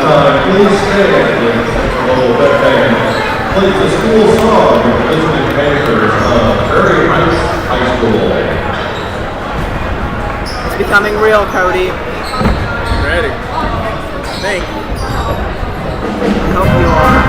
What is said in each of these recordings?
time, please stand with local Bev fans. Play the school song with the visiting Panthers of Prairie Heights High School. It's becoming real, Cody. Ready. Thank you. I hope you are.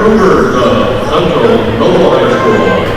Cougars of Central Noble High School.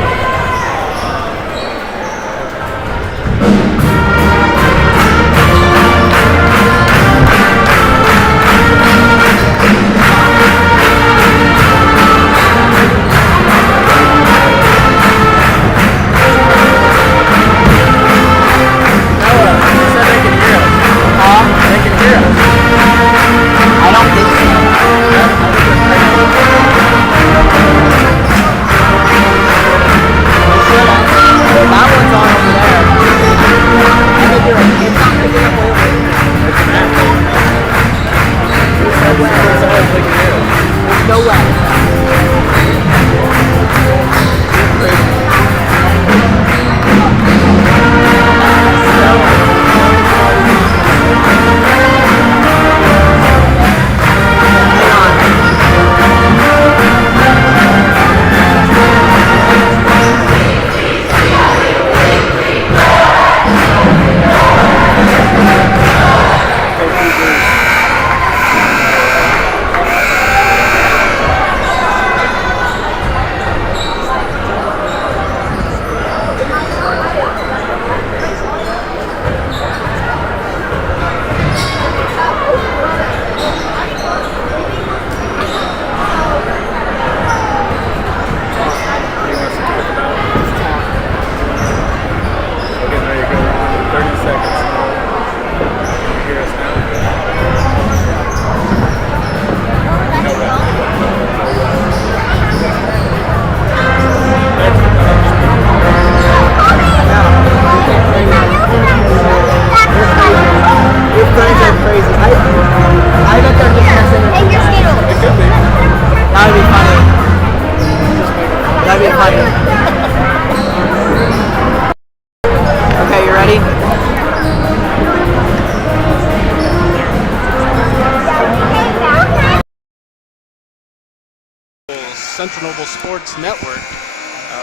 Central Noble Sports Network.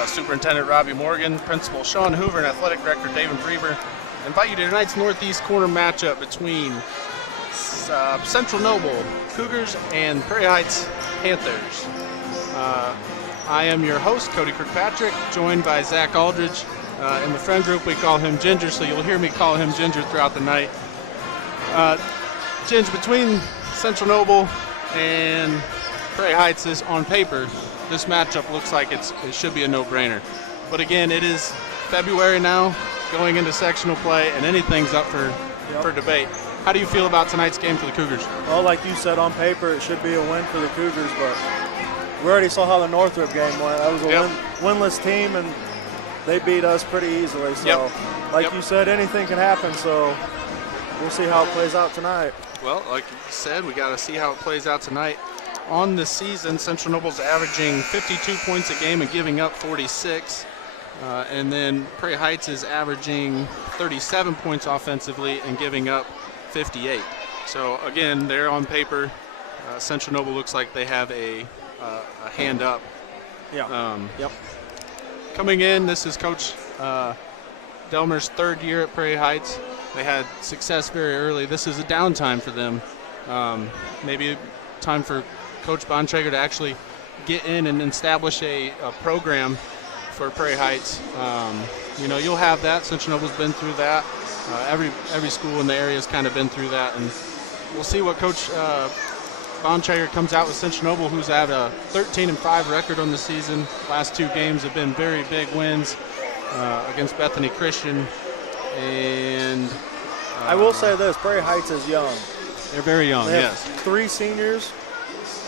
Superintendent Robbie Morgan, Principal Sean Hoover, and Athletic Director David Remer invite you to tonight's Northeast Corner matchup between Central Noble Cougars and Prairie Heights Panthers. I am your host, Cody Kirkpatrick, joined by Zach Aldridge. In the friend group, we call him Ginger, so you'll hear me call him Ginger throughout the night. Ginger, between Central Noble and Prairie Heights, is on paper, this matchup looks like it should be a no-brainer. But again, it is February now, going into sectional play, and anything's up for debate. How do you feel about tonight's game for the Cougars? Well, like you said, on paper it should be a win for the Cougars, but we already saw how the Northrop game went. That was a winless team, and they beat us pretty easily. So, like you said, anything can happen, so we'll see how it plays out tonight. Well, like you said, we got to see how it plays out tonight. On the season, Central Noble's averaging 52 points a game and giving up 46. And then Prairie Heights is averaging 37 points offensively and giving up 58. So, again, they're on paper. Central Noble looks like they have a hand up. Coming in, this is Coach Delmer's third year at Prairie Heights. They had success very early. This is a downtime for them. Maybe time for Coach Bontrager to actually get in and establish a program for Prairie Heights. You'll have that. Central Noble's been through that. Every school in the area has kind of been through that, and we'll see what Coach Bontrager comes out with Central Noble, who's had a 13-5 record on the season. Last two games have been very big wins against Bethany Christian. And I will say this, Prairie Heights is young. They're very young, They have yes. 3 seniors,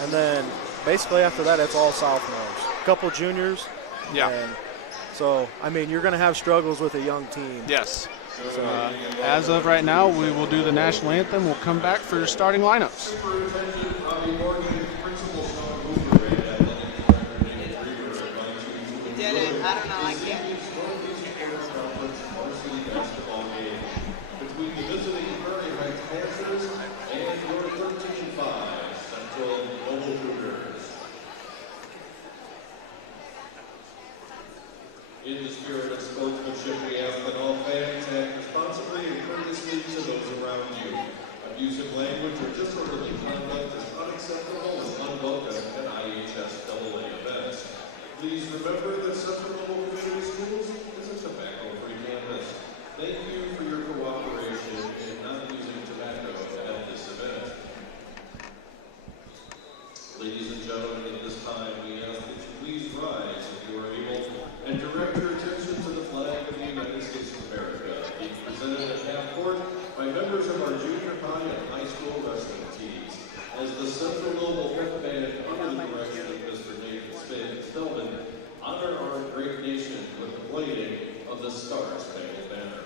and then basically after that, it's all sophomores. A couple juniors. Yeah. And so, I mean, you're going to have struggles with a young team. Yes. As of right now, we will do the national anthem. We'll come back for starting lineups. You did it. I don't know. I can't. Between the visiting Prairie Heights Panthers and your 13-5 Central Noble Cougars. In the spirit of sportsmanship, we ask that all fans act responsibly and courteously to those around you. Abusive language or disorderly conduct is unacceptable and unwelcome at IHSAA events. Please remember that Central Noble Community Schools is a tobacco-free campus. Thank you for your cooperation in not using tobacco at this event. Ladies and gentlemen, at this time, we ask that you please rise if you are able and direct your attention to the flag of the United States of America, being presented at half court by members of our junior high and high school wrestling teams. As the Central Noble Hip Band, under the direction of Mr. Nathan Spelman, honor our great nation with the playing of the Star-Spangled Banner.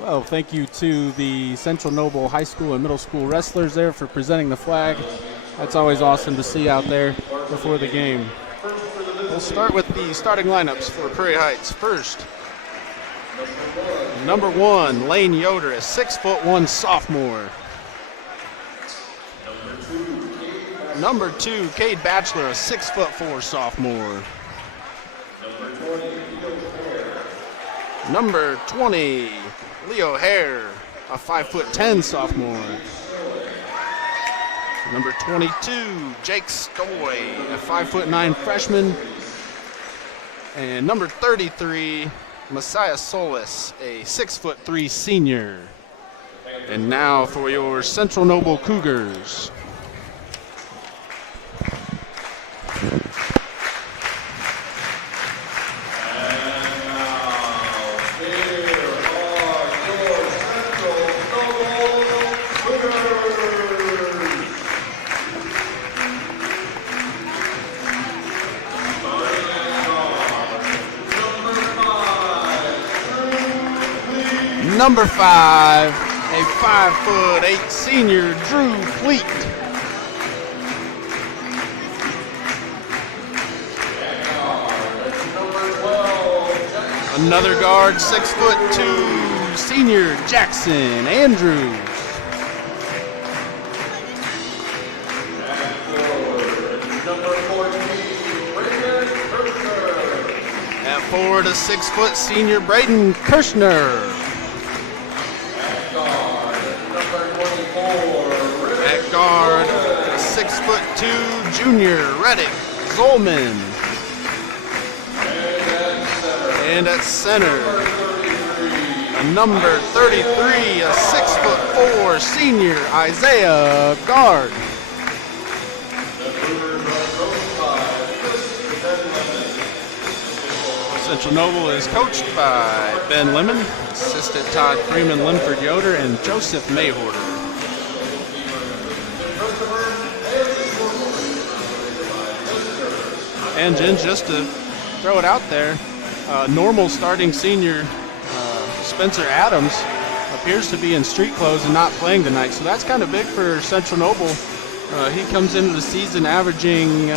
Well, thank you to the Central Noble High School and Middle School wrestlers there for presenting the flag. That's always awesome to see out there before the game. We'll start with the starting lineups for Prairie Heights. First, number 1, Lane Yoder, a 6'1" sophomore. Number 2, Cade Batchelor, a 6'4" sophomore. Number 20, Leo Hare, a 5'10" sophomore. Number 22, Jake Stoy, a 5'9" freshman. And number 33, Messiah Solis, a 6'3" senior. And now for your Central Noble Cougars. Number 5, a 5'8" senior, Drew Fleet. Another guard, 6'2", senior, Jackson Andrews. At forward, a 6' senior, Braden Kirshner. At guard, 6'2" junior, Reddick Zolman. And at center, a number 33, a 6'4" senior, Isaiah Guard. Central Noble is coached by Ben Lemon, assistant Todd Freeman, Linford Yoder, and Joseph Mawhorter. And Jen, just to throw it out there, normal starting senior Spencer Adams appears to be in street clothes and not playing tonight, so that's kind of big for Central Noble. He comes into the season averaging,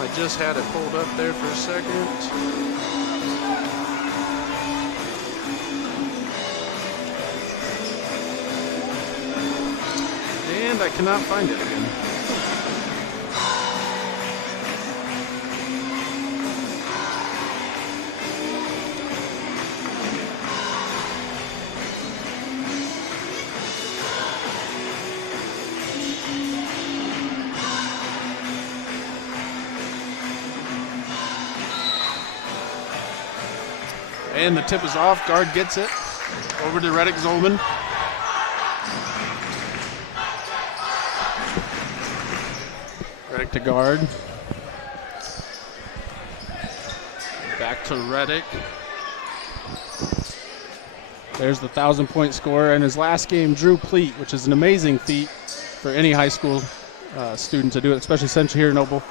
I just had it pulled up there for a second. And I cannot find it again. And the tip is off. Guard gets it. Over to Reddick Zolman. Reddick to Guard. Back to Reddick. There's the 1,000-point scorer. In his last game, Drew Pleat, which is an amazing feat for any high school student to do it, especially Central here, Noble.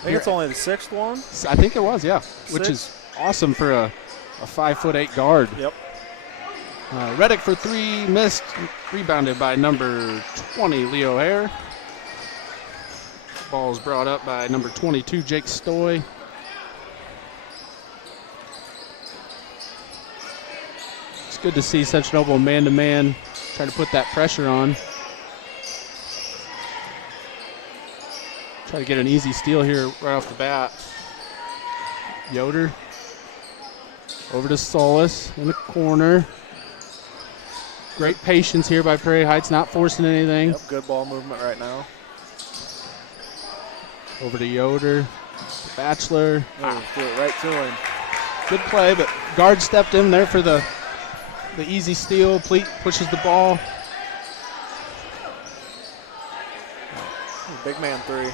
I think it's only the 6th one. I think it was, yeah. Which is awesome for a 5'8" guard. Yep. Reddick for 3, missed, rebounded by number 20, Leo Hare. Ball is brought up by number 22, Jake Stoy. It's good to see Central Noble man-to-man trying to put that pressure on. Try to get an easy steal here right off the bat. Yoder. Over to Solis in the corner. Great patience here by Prairie Heights, not forcing anything. Yep, good ball movement right now. Over to Yoder. Bachelor. Threw it right to him. Good play, but guard stepped in there for the easy steal. Pleat pushes the ball. Big man 3.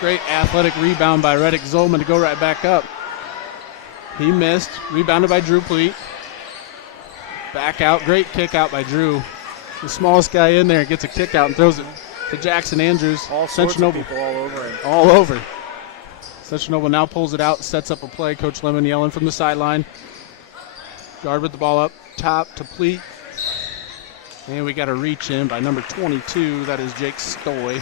Great athletic rebound by Reddick Zolman to go right back up. He missed. Rebounded by Drew Pleat. Back out. Great kick out by Drew. The smallest guy in there gets a kick out and throws it to Jackson Andrews. All sorts of people all over him. All over. Central Noble now pulls it out, sets up a play. Coach Lemon yelling from the sideline. Guard with the ball up top to Pleat. And we got a reach in by number 22. That is Jake Stoy.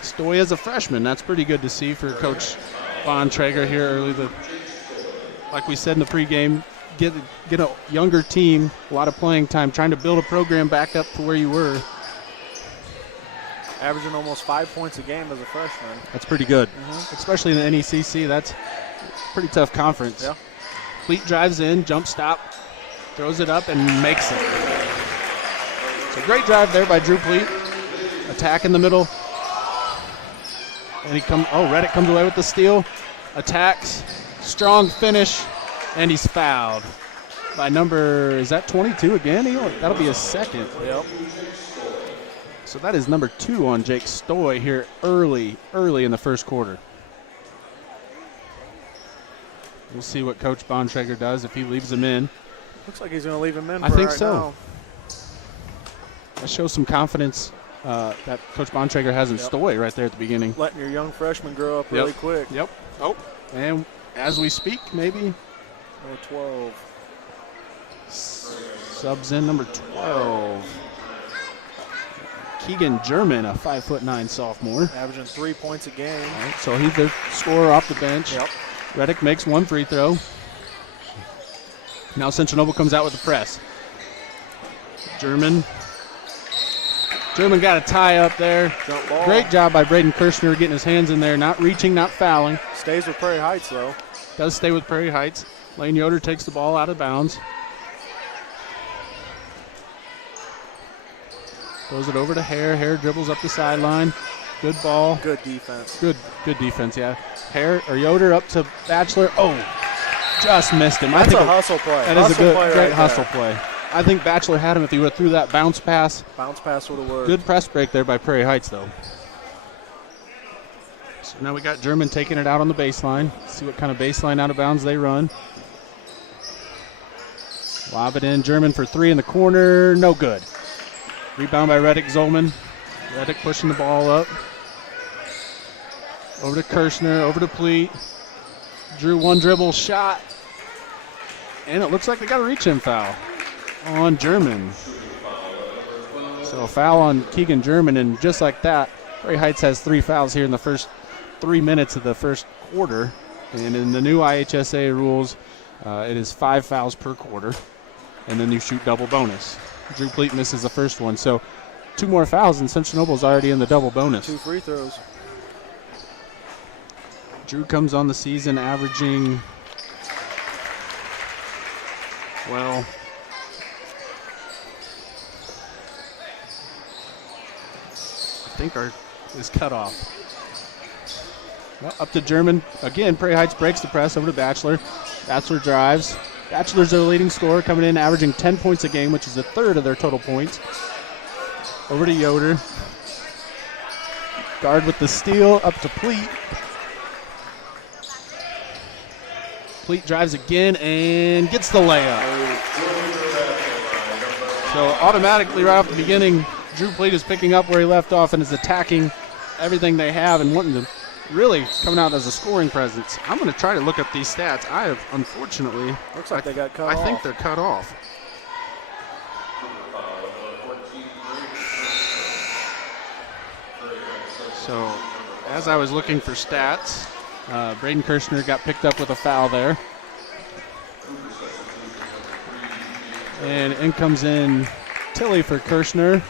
Stoy is a freshman. That's pretty good to see for Coach Bontrager here early. Like we said in the pregame, get a younger team, a lot of playing time, trying to build a program back up to where you were. Averaging almost 5 points a game as a freshman. That's pretty good, especially in the NECC. That's a pretty tough conference. Yeah. Pleat drives in, jump stop, throws it up, and makes it. So great drive there by Drew Pleat. Attack in the middle. And Reddick comes away with the steal. Attacks. Strong finish, and he's fouled by number, is that 22 again? That'll be his second. Yep. So that is number 2 on Jake Stoy here early in the first quarter. We'll see what Coach Bontrager does if he leaves him in. Looks like he's going to leave him in. I think right so. Now. That shows some confidence that Coach Bontrager has in Stoy right there at the beginning. Letting your young freshman grow up really quick. Yep. Oh, and as we speak, maybe. Number 12. Subs in number 12. Keegan German, a 5'9" sophomore. Averaging 3 points a game. Right, so he's the scorer off the bench. Yep. Reddick makes 1 free throw. Now Central Noble comes out with the press. German got a tie up there. Jump ball. Great job by Braden Kirshner getting his hands in there, not reaching, not fouling. Stays with Prairie Heights, though. Does stay with Prairie Heights. Lane Yoder takes the ball out of bounds. Throws it over to Hare. Hare dribbles up the sideline. Good ball. Good defense. Good defense, yeah. Yoder up to Bachelor. Oh, just missed him. That's a hustle play. That is a great hustle play. I think Batchelor had him if he would have threw that bounce pass. Bounce pass would have worked. Good press break there by Prairie Heights, though. So now we got German taking it out on the baseline. See what kind of baseline out of bounds they run. Lob it in. German for three in the corner. No good. Rebound by Reddick Zolman. Reddick pushing the ball up. Over to Kirshner. Over to Pleat. Drew one dribble shot. And it looks like they got a reach-in foul on German. So a foul on Keegan German, and just like that, Prairie Heights has 3 fouls here in the first 3 minutes of the first quarter. And in the new IHSA rules, it is 5 fouls per quarter, and then you shoot double bonus. Drew Pleat misses the first one, so 2 more fouls, and Central Noble's already in the double bonus. 2 free throws. Drew comes on the season averaging, well, I think is cut off. Well, up to German. Again, Prairie Heights breaks the press over to Batchelor. Batchelor drives. Batchelor's their leading scorer, coming in averaging 10 points a game, which is a third of their total points. Over to Yoder. Guard with the steal, up to Pleat. Pleat drives again and gets the layup. So automatically right off the beginning, Drew Pleat is picking up where he left off and is attacking everything they have and wanting to really coming out as a scoring presence. I'm going to try to look up these stats. I have, unfortunately, looks like they got cut off. I think they're cut off. So as I was looking for stats, Braden Kirshner got picked up with a foul there. And in comes in Tilly for Kirshner.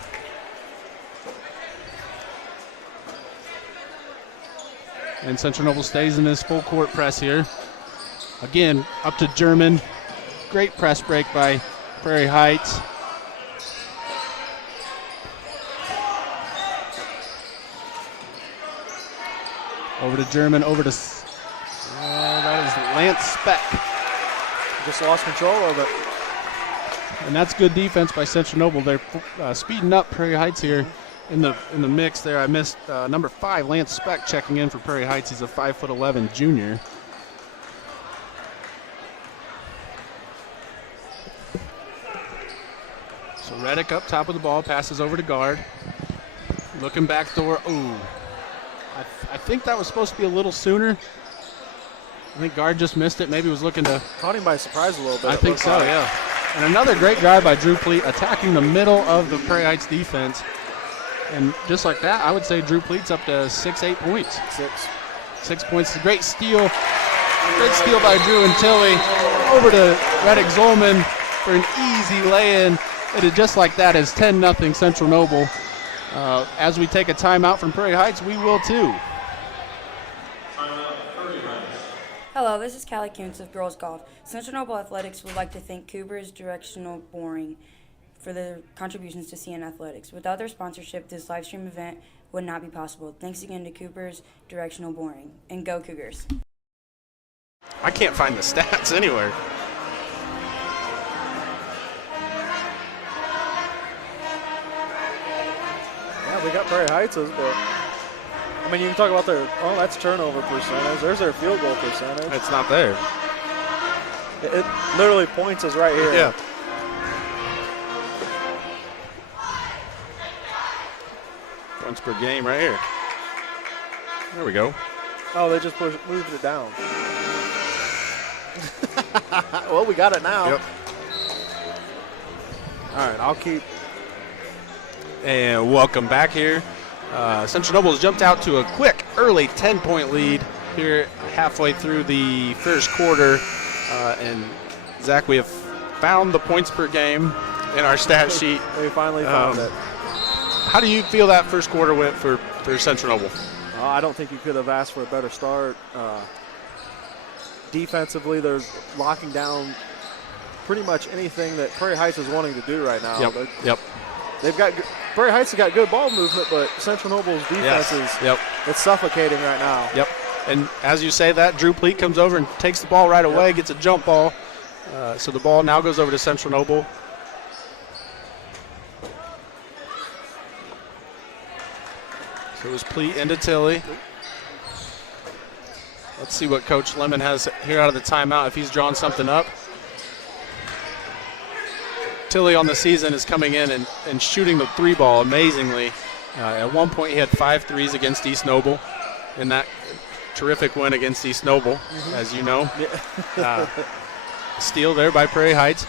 And Central Noble stays in this full court press here. Again, up to German. Great press break by Prairie Heights. Over to German, over to, that is Lance Speck. Just lost control of it. And that's good defense by Central Noble. They're speeding up Prairie Heights here in the mix there. I missed number 5, Lance Speck, checking in for Prairie Heights. He's a 5'11" junior. So Reddick up top of the ball, passes over to guard. Looking back door. Ooh. I think that was supposed to be a little sooner. I think guard just missed it. Maybe was looking to. Caught him by surprise a little bit. I think so, yeah. And another great drive by Drew Pleat, attacking the middle of the Prairie Heights defense. And just like that, I would say Drew Pleat's up to 6-8 points. 6 points. Great steal. Great steal by Drew and Tilly. Over to Reddick Zolman for an easy lay-in. It is just like that is 10-0 Central Noble. As we take a timeout from Prairie Heights, we will too. Hello, this is Callie Kuntz of Girls Golf. Central Noble Athletics would like to thank Cougars, Directional, Boring for their contributions to CN Athletics. Without their sponsorship, this live stream event would not be possible. Thanks again to Cougars, Directional, Boring, and go Cougars. I can't find the stats anywhere. Yeah, we got Prairie Heights, but I mean, you can talk about their, that's turnover percentage. There's their field goal percentage. It's not there. It literally points us right here. Yeah. Points per game right here. There we go. Oh, they just moved it down. Well, we got it now. Yep. All right, I'll keep. And welcome back here. Central Noble has jumped out to a quick, early 10-point lead here halfway through the first quarter. And Zach, we have found the points per game in our stat sheet. We finally found it. How do you feel that first quarter went for Central Noble? I don't think you could have asked for a better start. Defensively, they're locking down pretty much anything that Prairie Heights is wanting to do right now. Yep. They've got Prairie Heights has got good ball movement, but Central Noble's defense is it's suffocating right now. Yep. And as you say that, Drew Pleat comes over and takes the ball right away, gets a jump ball. So the ball now goes over to Central Noble. So it was Pleat into Tilly. Let's see what Coach Lemon has here out of the timeout, if he's drawn something up. Tilly on the season is coming in and shooting the 3-ball amazingly. At one point he had 5 threes against East Noble in that terrific win against East Noble, as you know. Steal there by Prairie Heights.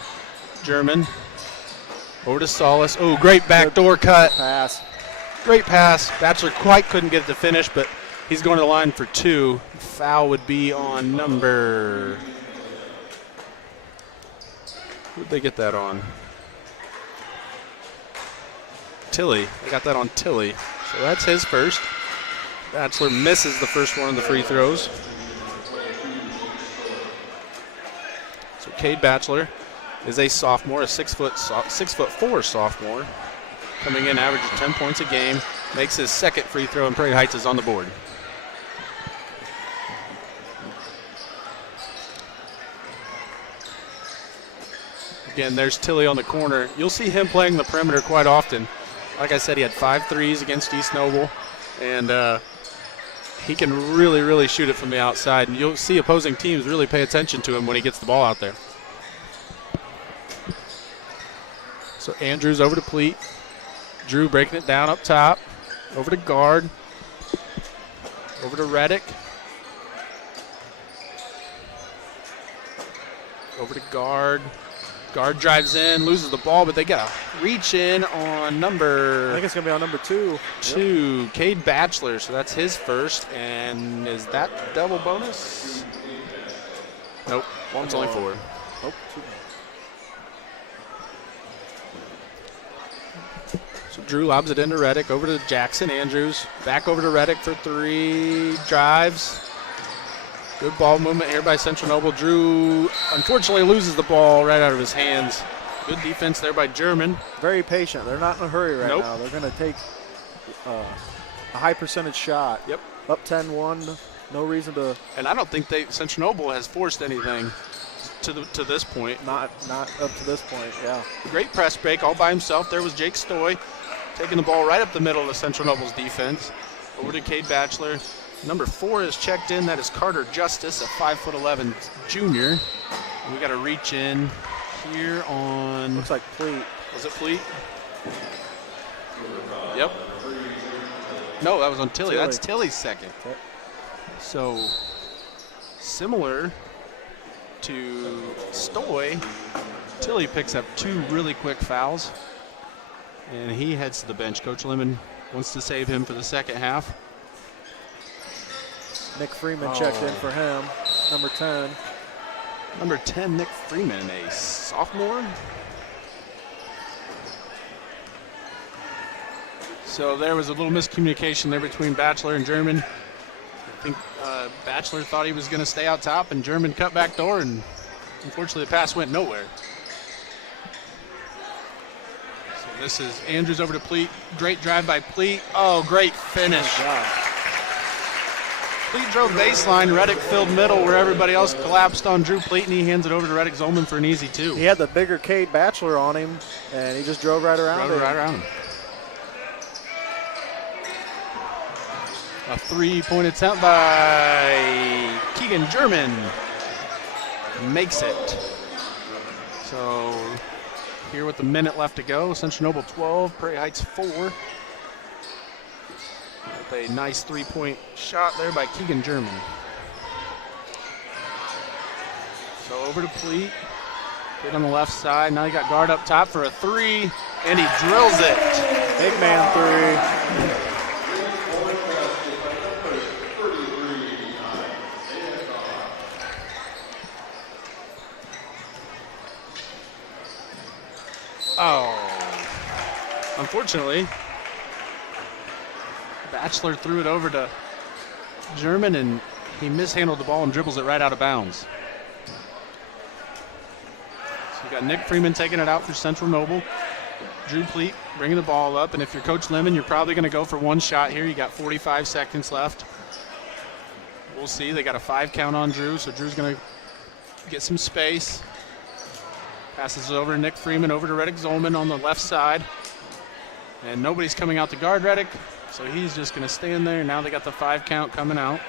German over to Solis. Oh, great backdoor cut. Pass. Great pass. Batchelor quite couldn't get it to finish, but he's going to the line for 2. Foul would be on number... Who'd they get that on? Tilly. They got that on Tilly. So that's his first. Batchelor misses the first one of the free throws. So Cade Batchelor is a sophomore, a 6'4" sophomore. Coming in, averages 10 points a game, makes his second free throw, and Prairie Heights is on the board. Again, there's Tilly on the corner. You'll see him playing the perimeter quite often. Like I said, he had 5 threes against East Noble, and he can really, really shoot it from the outside. And you'll see opposing teams really pay attention to him when he gets the ball out there. So Andrews over to Pleat. Drew breaking it down up top. Over to guard. Over to Reddick. Over to guard. Guard drives in, loses the ball, but they got a reach in on number... I think it's going to be on number 2. 2, Cade Batchelor. So that's his first. And is that double bonus? Nope. It's only 4. Nope. So Drew lobs it into Reddick, over to Jackson Andrews, back over to Reddick for 3, drives. Good ball movement here by Central Noble. Drew unfortunately loses the ball right out of his hands. Good defense there by German. Very patient. They're not in a hurry right Nope. now. They're going to take a high percentage shot. Yep. Up 10-1, no reason to. And I don't think Central Noble has forced anything to this point. Not up to this point, yeah. Great press break all by himself. There was Jake Stoy taking the ball right up the middle of Central Noble's defense. Over to Cade Batchelor. Number 4 is checked in. That is Carter Justice, a 5'11" junior. And we got a reach in here on... Looks like Pleat. Was it Pleat? Yep. No, that was on Tilly. That's Tilly's second. Okay. So, similar to Stoy, Tilly picks up 2 really quick fouls. And he heads to the bench. Coach Lemon wants to save him for the second half. Nick Freeman checked in for him, number 10. Number 10, Nick Freeman, a sophomore. So there was a little miscommunication there between Batchelor and German. I think Batchelor thought he was going to stay out top, and German cut back door, and unfortunately the pass went nowhere. So this is Andrews over to Pleat. Great drive by Pleat. Oh, great finish. Pleat drove baseline. Reddick filled middle where everybody else collapsed on Drew Pleat, and he hands it over to Reddick Zolman for an easy 2. He had the bigger Cade Batchelor on him, and he just drove right around him. Right around him. A 3-point attempt by Keegan German. Makes it. So here with a minute left to go, Central Noble 12, Prairie Heights 4. With a nice 3-point shot there by Keegan German. So over to Pleat. Hit on the left side. Now you got guard up top for a 3, and he drills it. Big man 3. Oh. Unfortunately, Batchelor threw it over to German, and he mishandled the ball and dribbles it right out of bounds. So you got Nick Freeman taking it out for Central Noble. Drew Pleat bringing the ball up, and if you're Coach Lemon, you're probably going to go for one shot here. You got 45 seconds left. we'll see. They got a 5 count on Drew, so Drew's going to get some space. Passes it over to Nick Freeman, over to Reddick Zolman on the left side. And nobody's coming out to guard Reddick, so he's just going to stand there. Now they got the 5 count coming out.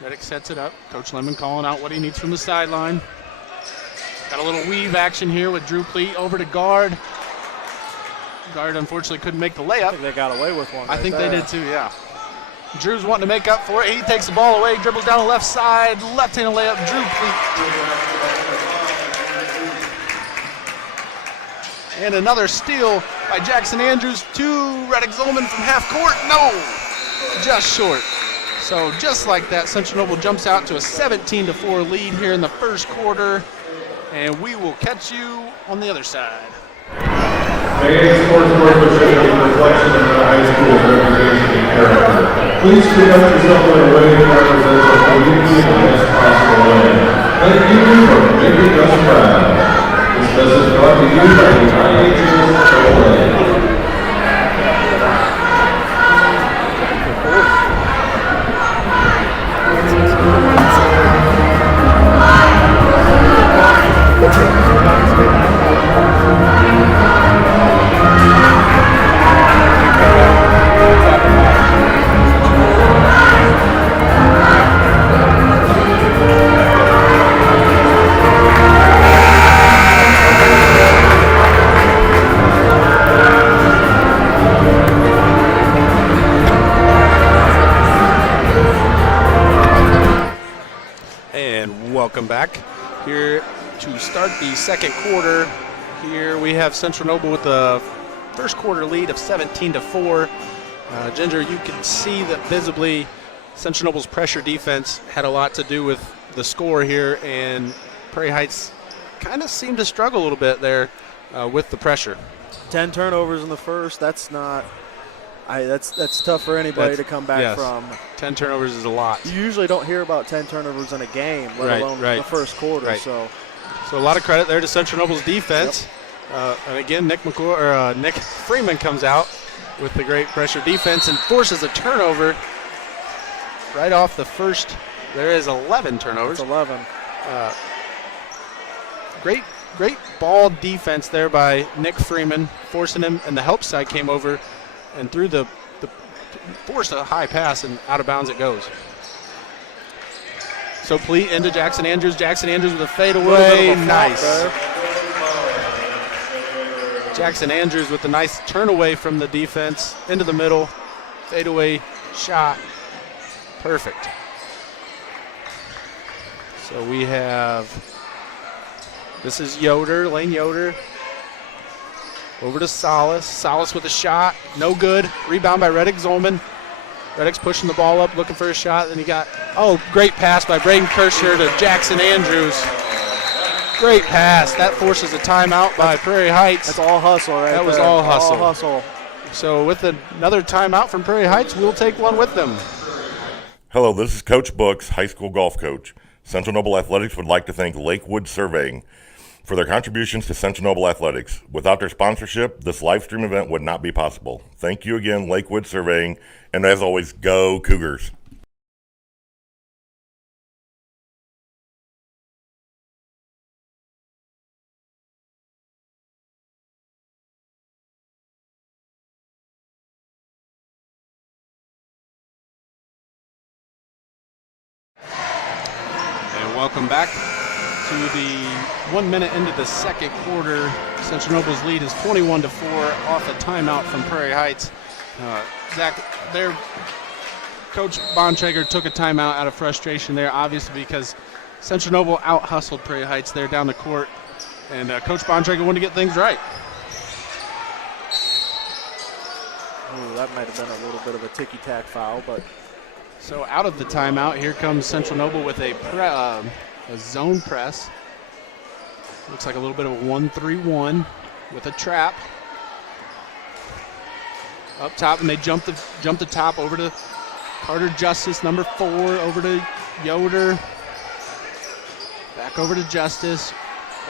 Reddick sets it up. Coach Lemon calling out what he needs from the sideline. Got a little weave action here with Drew Pleat over to guard. Guard unfortunately couldn't make the layup. I think they got away with one. I think they did too, yeah. Drew's wanting to make up for it. He takes the ball away, dribbles down the left side, left-handed layup, Drew Pleat. And another steal by Jackson Andrews to Reddick Zolman from half court. No, just short. So just like that, Central Noble jumps out to a 17-4 lead here in the first quarter. And we will catch you on the other side. Today's sportsmanship is a reflection of the high school's reputation and character. Please conduct yourself in a way that represents our community in the best possible way. Thank you for making us proud. This message is brought to you by the IHS. Welcome back here to start the second quarter. Here we have Central Noble with the first quarter lead of 17-4. Ginger, you can see that visibly Central Noble's pressure defense had a lot to do with the score here, and Prairie Heights kind of seemed to struggle a little bit there with the pressure. 10 turnovers in the first. That's not. That's tough for anybody to come back from. 10 turnovers is a lot. You usually don't hear about 10 turnovers in a game, let alone the first quarter. So a lot of credit there to Central Noble's defense. And again, Nick Freeman comes out with the great pressure defense and forces a turnover right off the first. There is 11 turnovers. It's 11. Great ball defense there by Nick Freeman, forcing him, and the help side came over and threw forced a high pass, and out of bounds it goes. So Pleat into Jackson Andrews. Jackson Andrews with a fadeaway. Nice. Jackson Andrews with a nice turn away from the defense into the middle. Fadeaway shot. Perfect. So we have, this is Yoder, Lane Yoder. Over to Salas. Salas with a shot. No good. Rebound by Reddick Zolman. Reddick's pushing the ball up, looking for a shot. Then he got, great pass by Braden Kersher to Jackson Andrews. Great pass. That forces a timeout by Prairie Heights. That's all hustle right there. That was all hustle. All hustle. So with another timeout from Prairie Heights, we'll take one with them. Hello, this is Coach Books, high school golf coach. Central Noble Athletics would like to thank Lakewood Surveying for their contributions to Central Noble Athletics. Without their sponsorship, this live stream event would not be possible. Thank you again, Lakewood Surveying, and as always, go Cougars. And welcome back to the 1 minute into the second quarter. Central Noble's lead is 21-4 off a timeout from Prairie Heights. Zach, their Coach Bontrager took a timeout out of frustration there, obviously because Central Noble out-hustled Prairie Heights there down the court, and Coach Bontrager wanted to get things right. Ooh, that might have been a little bit of a ticky-tack foul, but. So out of the timeout, here comes Central Noble with a zone press. Looks like a little bit of a 1-3-1 with a trap. Up top, and they jump the top over to Carter Justice, number 4, over to Yoder. Back over to Justice.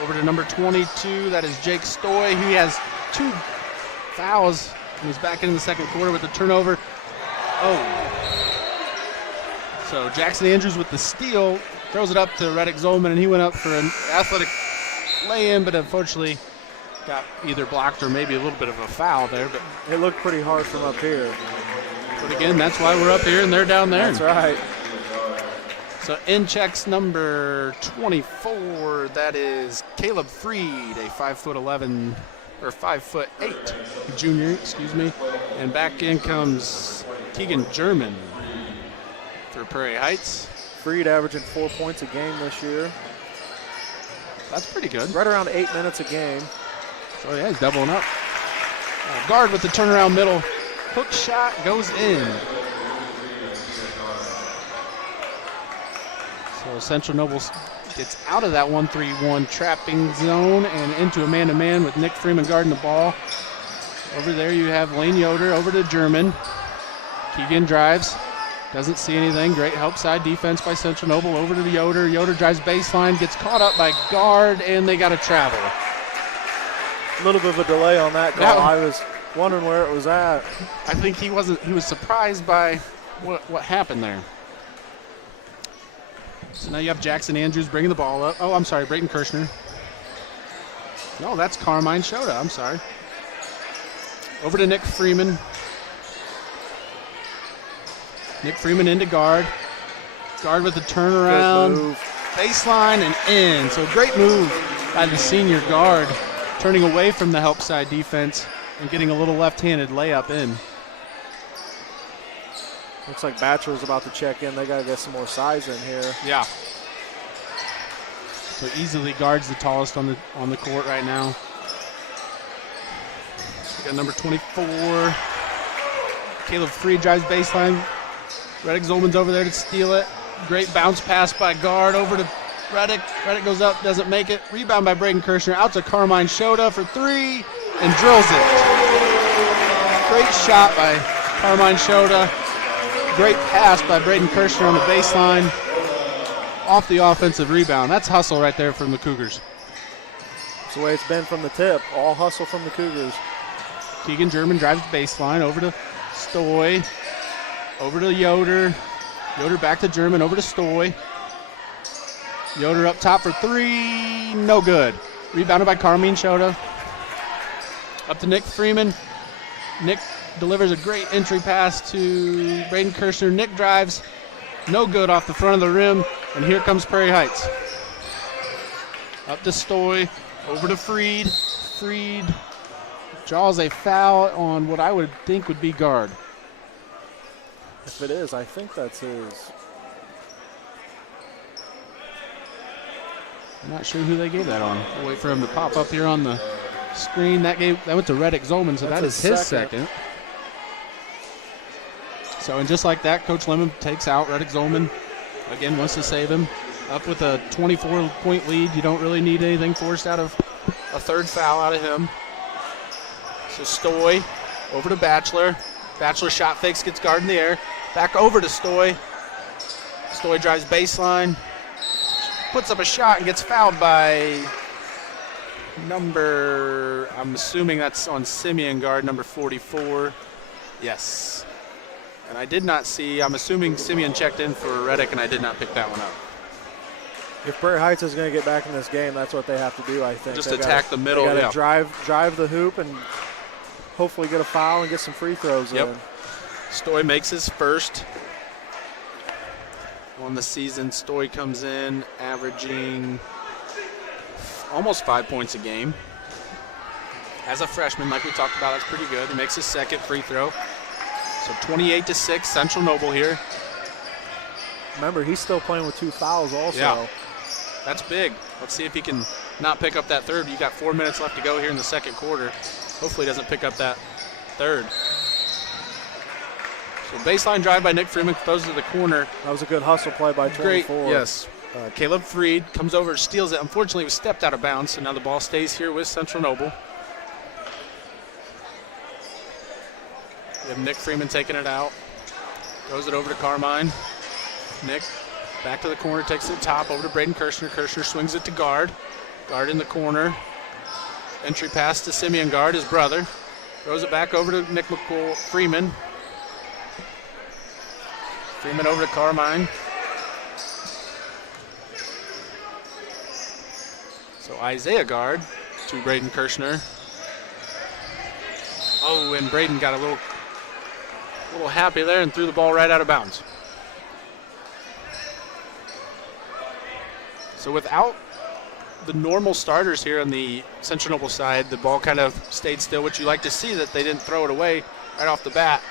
Over to number 22, that is Jake Stoy. He has 2 fouls, and he's back in the second quarter with the turnover. So Jackson Andrews with the steal, throws it up to Reddick Zolman, and he went up for an athletic lay-in, but unfortunately got either blocked or maybe a little bit of a foul there. But It looked pretty hard from up here. But again, that's why we're up here and they're down there. That's right. So in checks number 24, that is Caleb Freed, a 5'11", or 5'8" junior, excuse me. And back in comes Keegan German for Prairie Heights. Freed averaging 4 points a game this year. That's pretty good. Right around 8 minutes a game. So yeah, he's doubling up. Guard with the turnaround middle. Hook shot goes in. So Central Noble gets out of that 1-3-1 trapping zone and into a man-to-man with Nick Freeman guarding the ball. Over there you have Lane Yoder over to German. Keegan drives. Doesn't see anything. Great help side defense by Central Noble. Over to the Yoder. Yoder drives baseline, gets caught up by guard, and they got to travel. A little bit of a delay on that call. I was wondering where it was at. I think he was surprised by what happened there. So now you have Jackson Andrews bringing the ball up. Oh, I'm sorry, Brayton Kirshner. No, that's Carmine Shota. I'm sorry. Over to Nick Freeman. Nick Freeman into guard. Guard with the turnaround. Good move. Baseline and in. So great move by the senior guard, turning away from the help side defense and getting a little left-handed layup in. Looks like Batchelor's about to check in. They got to get some more size in here. Yeah. So easily guards the tallest on the court right now. We got number 24. Caleb Freed drives baseline. Reddick Zolman's over there to steal it. Great bounce pass by guard over to Reddick. Reddick goes up, doesn't make it. Rebound by Braden Kirshner. Out to Carmine Shota for three and drills it. Great shot by Carmine Shota. Great pass by Braden Kirshner on the baseline. Off the offensive rebound. That's hustle right there from the Cougars. That's the way it's been from the tip. All hustle from the Cougars. Keegan German drives the baseline over to Stoy. Over to Yoder. Yoder back to German. Over to Stoy. Yoder up top for three. No good. Rebounded by Carmine Shota. Up to Nick Freeman. Nick delivers a great entry pass to Braden Kirshner. Nick drives. No good off the front of the rim. And here comes Prairie Heights. Up to Stoy. Over to Freed. Freed draws a foul on what I would think would be guard. If it is, I think that's his. I'm not sure who they gave that on. We'll wait for him to pop up here on the screen. That went to Reddick Zolman, so that is his second. So, and just like that, Coach Lemon takes out Reddick Zolman. Again, wants to save him. Up with a 24-point lead. You don't really need anything forced out of a third foul out of him. So Stoy over to Batchelor. Batchelor shot fakes, gets guard in the air. Back over to Stoy. Stoy drives baseline. Puts up a shot and gets fouled by number, I'm assuming that's on Simeon guard, number 44. Yes. And I did not see, I'm assuming Simeon checked in for Reddick, and I did not pick that one up. If Prairie Heights is going to get back in this game, that's what they have to do, I think. Just attack the middle. They got to drive the hoop and hopefully get a foul and get some free throws in. Stoy makes his first on the season. Stoy comes in averaging almost 5 points a game. As a freshman, like we talked about, that's pretty good. He makes his second free throw. So 28-6, Central Noble here. Remember, he's still playing with 2 fouls also. Yeah, that's big. Let's see if he can not pick up that third. You got 4 minutes left to go here in the second quarter. Hopefully he doesn't pick up that third. So baseline drive by Nick Freeman, throws to the corner. That was a good hustle play by 24. Great, yes. Caleb Freed comes over, steals it. Unfortunately, he was stepped out of bounds, so now the ball stays here with Central Noble. We have Nick Freeman taking it out. Throws it over to Carmine. Nick back to the corner, takes it to the top, over to Braden Kirshner. Kirshner swings it to guard. Guard in the corner. Entry pass to Simeon Guard, his brother. Throws it back over to Nick McCool Freeman. Freeman over to Carmine. So Isaiah guard to Braden Kirshner. Oh, and Braden got a little happy there and threw the ball right out of bounds. So without the normal starters here on the Central Noble side, the ball kind of stayed still, which you like to see, that they didn't throw it away right off the bat.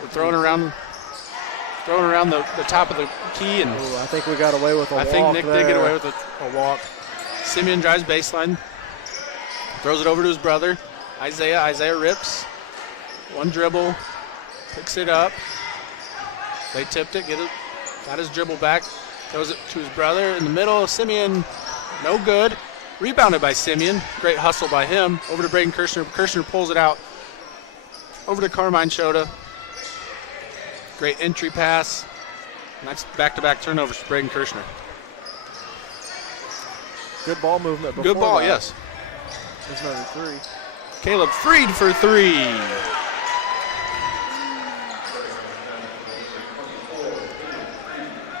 They're throwing around the top of the key, and Ooh, I think we got away with a walk. I think Nick there. did get away with a walk. Simeon drives baseline, throws it over to his brother, Isaiah. Isaiah rips, one dribble, picks it up. They tipped it, got his dribble back, throws it to his brother in the middle. Simeon, no good. Rebounded by Simeon. Great hustle by him. Over to Braden Kirshner. Kirshner pulls it out. Over to Carmine Shota. Great entry pass. And that's back-to-back turnovers for Braden Kirshner. Good ball movement before Good ball, that. yes. There's number 3. Caleb Freed for 3.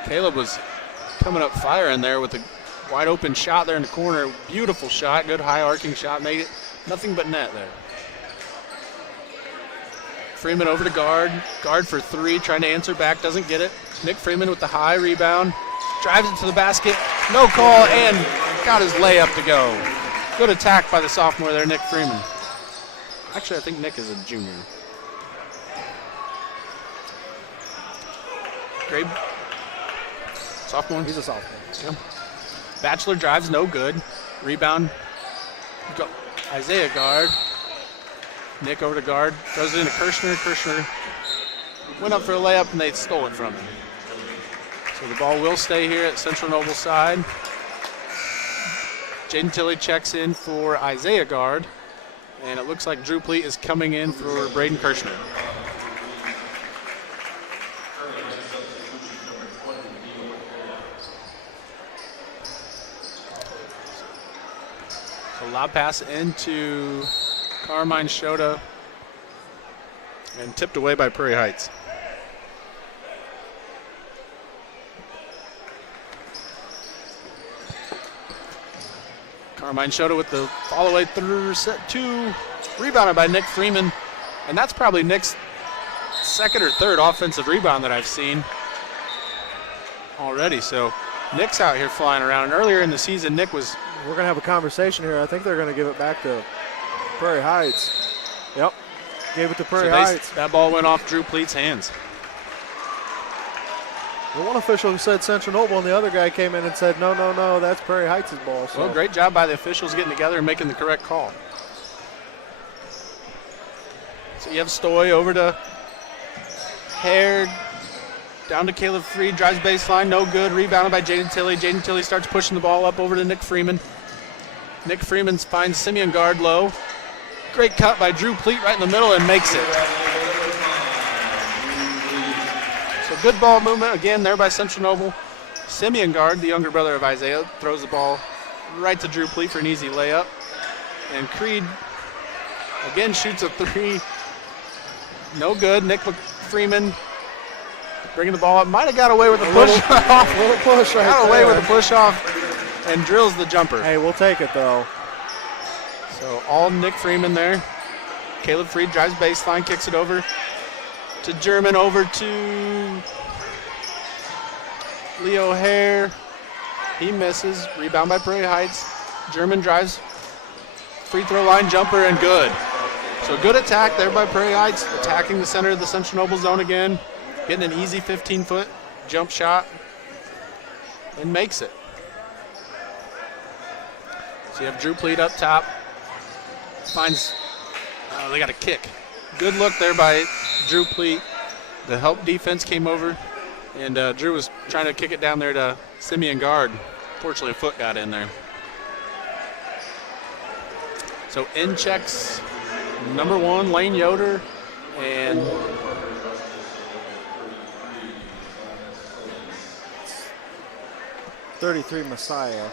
Caleb was coming up firing there with a wide open shot there in the corner. Beautiful shot, good high arcing shot, made it nothing but net there. Freeman over to guard for 3, trying to answer back, doesn't get it. Nick Freeman with the high rebound, drives it to the basket, no call, and got his layup to go. Good attack by the sophomore there, Nick Freeman. Actually, I think Nick is a junior. Great. Sophomore? He's a sophomore. Yeah. Bachelor drives, no good. Rebound. Isaiah guard. Nick over to guard. Throws it into Kirshner. Kirshner went up for a layup, and they stole it from him. So the ball will stay here at Central Noble side. Jaden Tilley checks in for Isaiah guard. And it looks like Drew Pleat is coming in for Braden Kirshner. So lob pass into Carmine Shota and tipped away by Prairie Heights. Carmine Shota with the follow-away through set 2, rebounded by Nick Freeman, and that's probably Nick's second or third offensive rebound that I've seen already. So Nick's out here flying around, and earlier in the season, Nick was... We're going to have a conversation here. I think they're going to give it back to Prairie Heights. Yep, gave it to Prairie Heights. That ball went off Drew Pleat's hands. The one official said Central Noble, and the other guy came in and said, no, that's Prairie Heights' ball. So. Well, great job by the officials getting together and making the correct call. So you have Stoy over to Hare, down to Caleb Freed, drives baseline, no good, rebounded by Jaden Tilley. Jaden Tilley starts pushing the ball up over to Nick Freeman. Nick Freeman finds Simeon guard low. Great cut by Drew Pleat right in the middle and makes it. So good ball movement again there by Central Noble. Simeon guard, the younger brother of Isaiah, throws the ball right to Drew Pleat for an easy layup. And Creed again shoots a 3. No good. Nick Freeman bringing the ball up. Might have got away with a push off. Little push right Got away there. with a push off and drills the jumper. Hey, we'll take it, though. So all Nick Freeman there. Caleb Freed drives baseline, kicks it over to German, over to Leo Hare. He misses. Rebound by Prairie Heights. German drives. Free throw line jumper and good. So good attack there by Prairie Heights, attacking the center of the Central Noble zone again. Getting an easy 15-foot jump shot and makes it. So you have Drew Pleat up top. Finds, they got a kick. Good look there by Drew Pleat. The help defense came over, and Drew was trying to kick it down there to Simeon guard. Fortunately, a foot got in there. So in checks number 1, Lane Yoder, and 33, Messiah.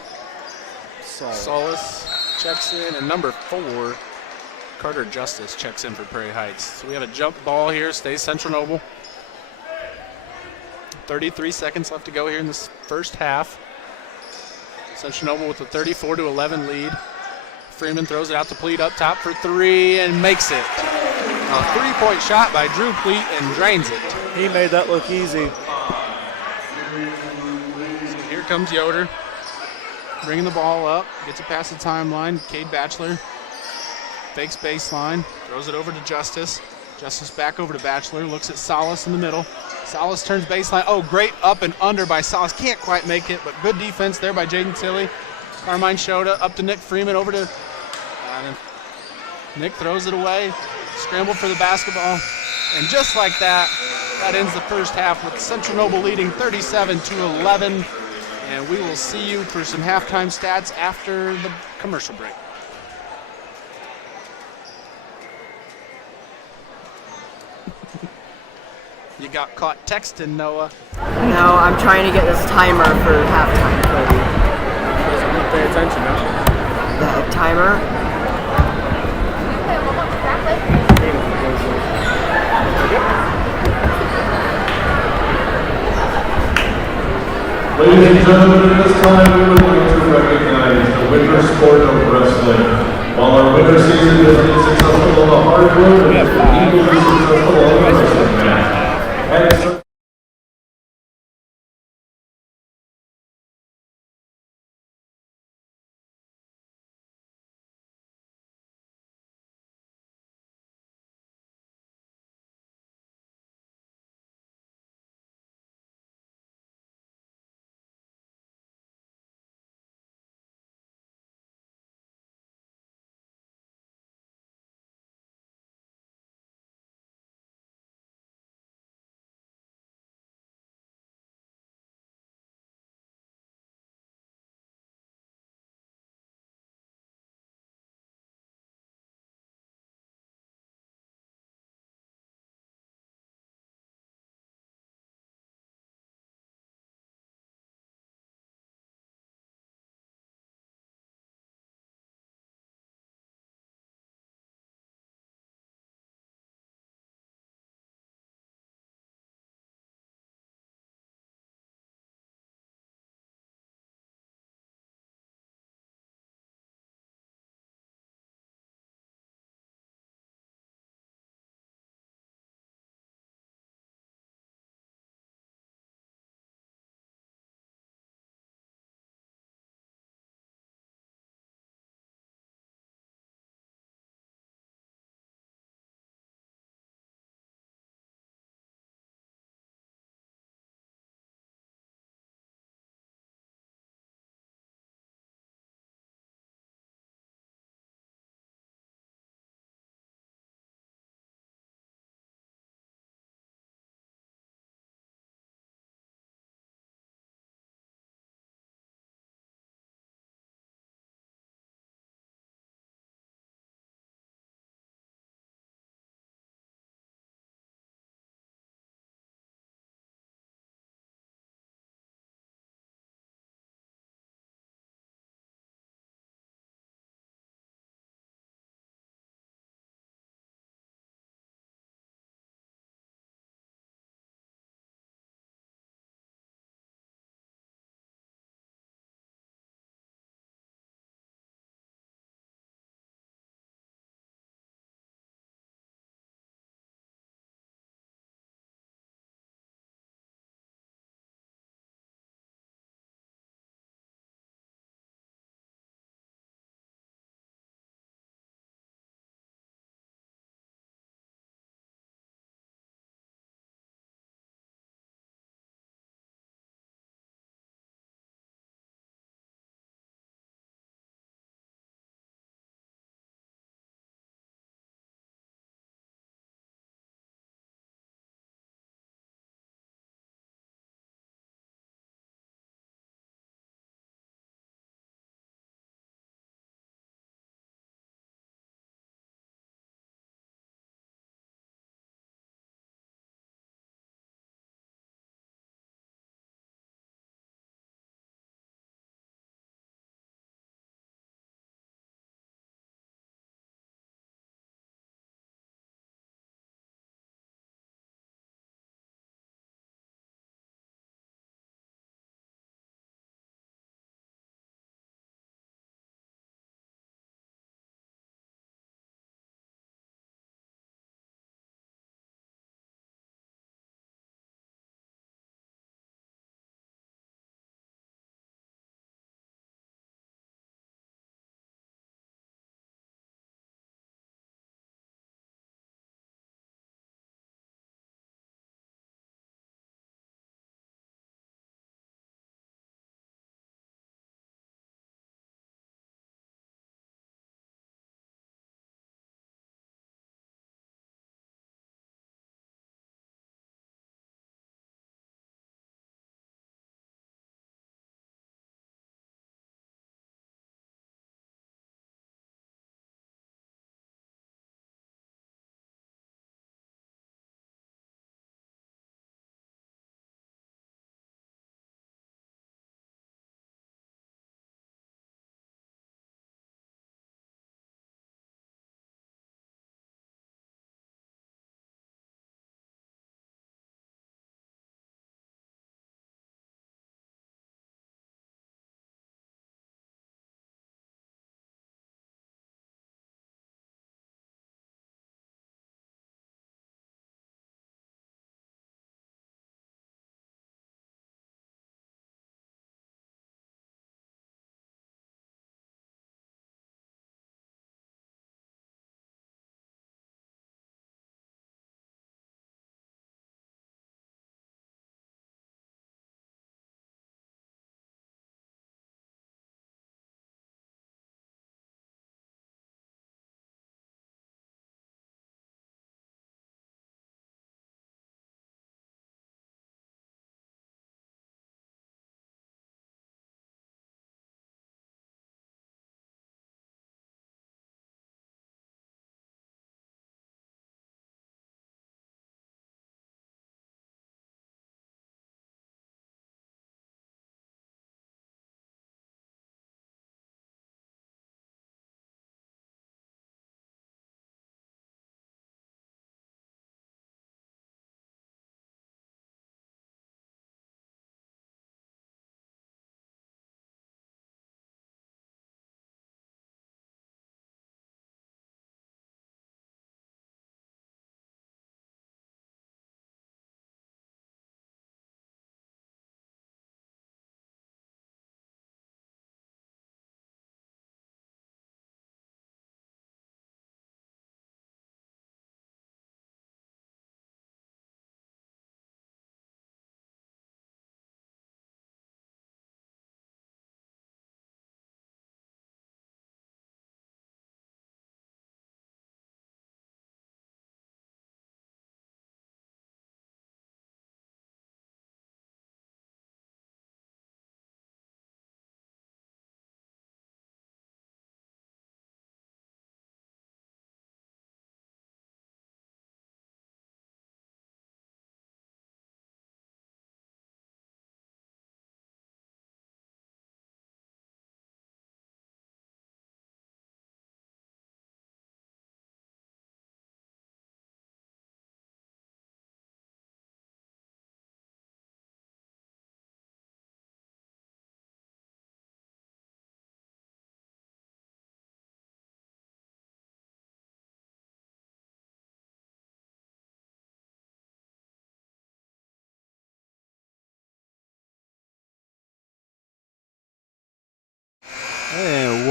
Solis checks in, and number 4, Carter Justice checks in for Prairie Heights. So we have a jump ball here, stays Central Noble. 33 seconds left to go here in this first half. Central Noble with a 34-11 lead. Freeman throws it out to Pleat up top for three and makes it. A three-point shot by Drew Pleat and drains it. He made that look easy. So here comes Yoder, bringing the ball up, gets it past the timeline. Cade Batchelor fakes baseline, throws it over to Justice. Justice back over to Batchelor, looks at Salas in the middle. Salas turns baseline. Oh, great up and under by Salas. Can't quite make it, but good defense there by Jaden Tilley. Carmine Shota up to Nick Freeman, over to Nick throws it away. Scramble for the basketball. And just like that, that ends the first half with Central Noble leading 37-11. And we will see you for some halftime stats after the commercial break. You got caught texting, Noah. No, I'm trying to get this timer for halftime, Cody. Doesn't pay attention, huh? The timer? Ladies and gentlemen, at this time we would like to recognize the winter sport of wrestling. While our winter season has been successful on the hard road, it has been equally successful on the wrestling mat.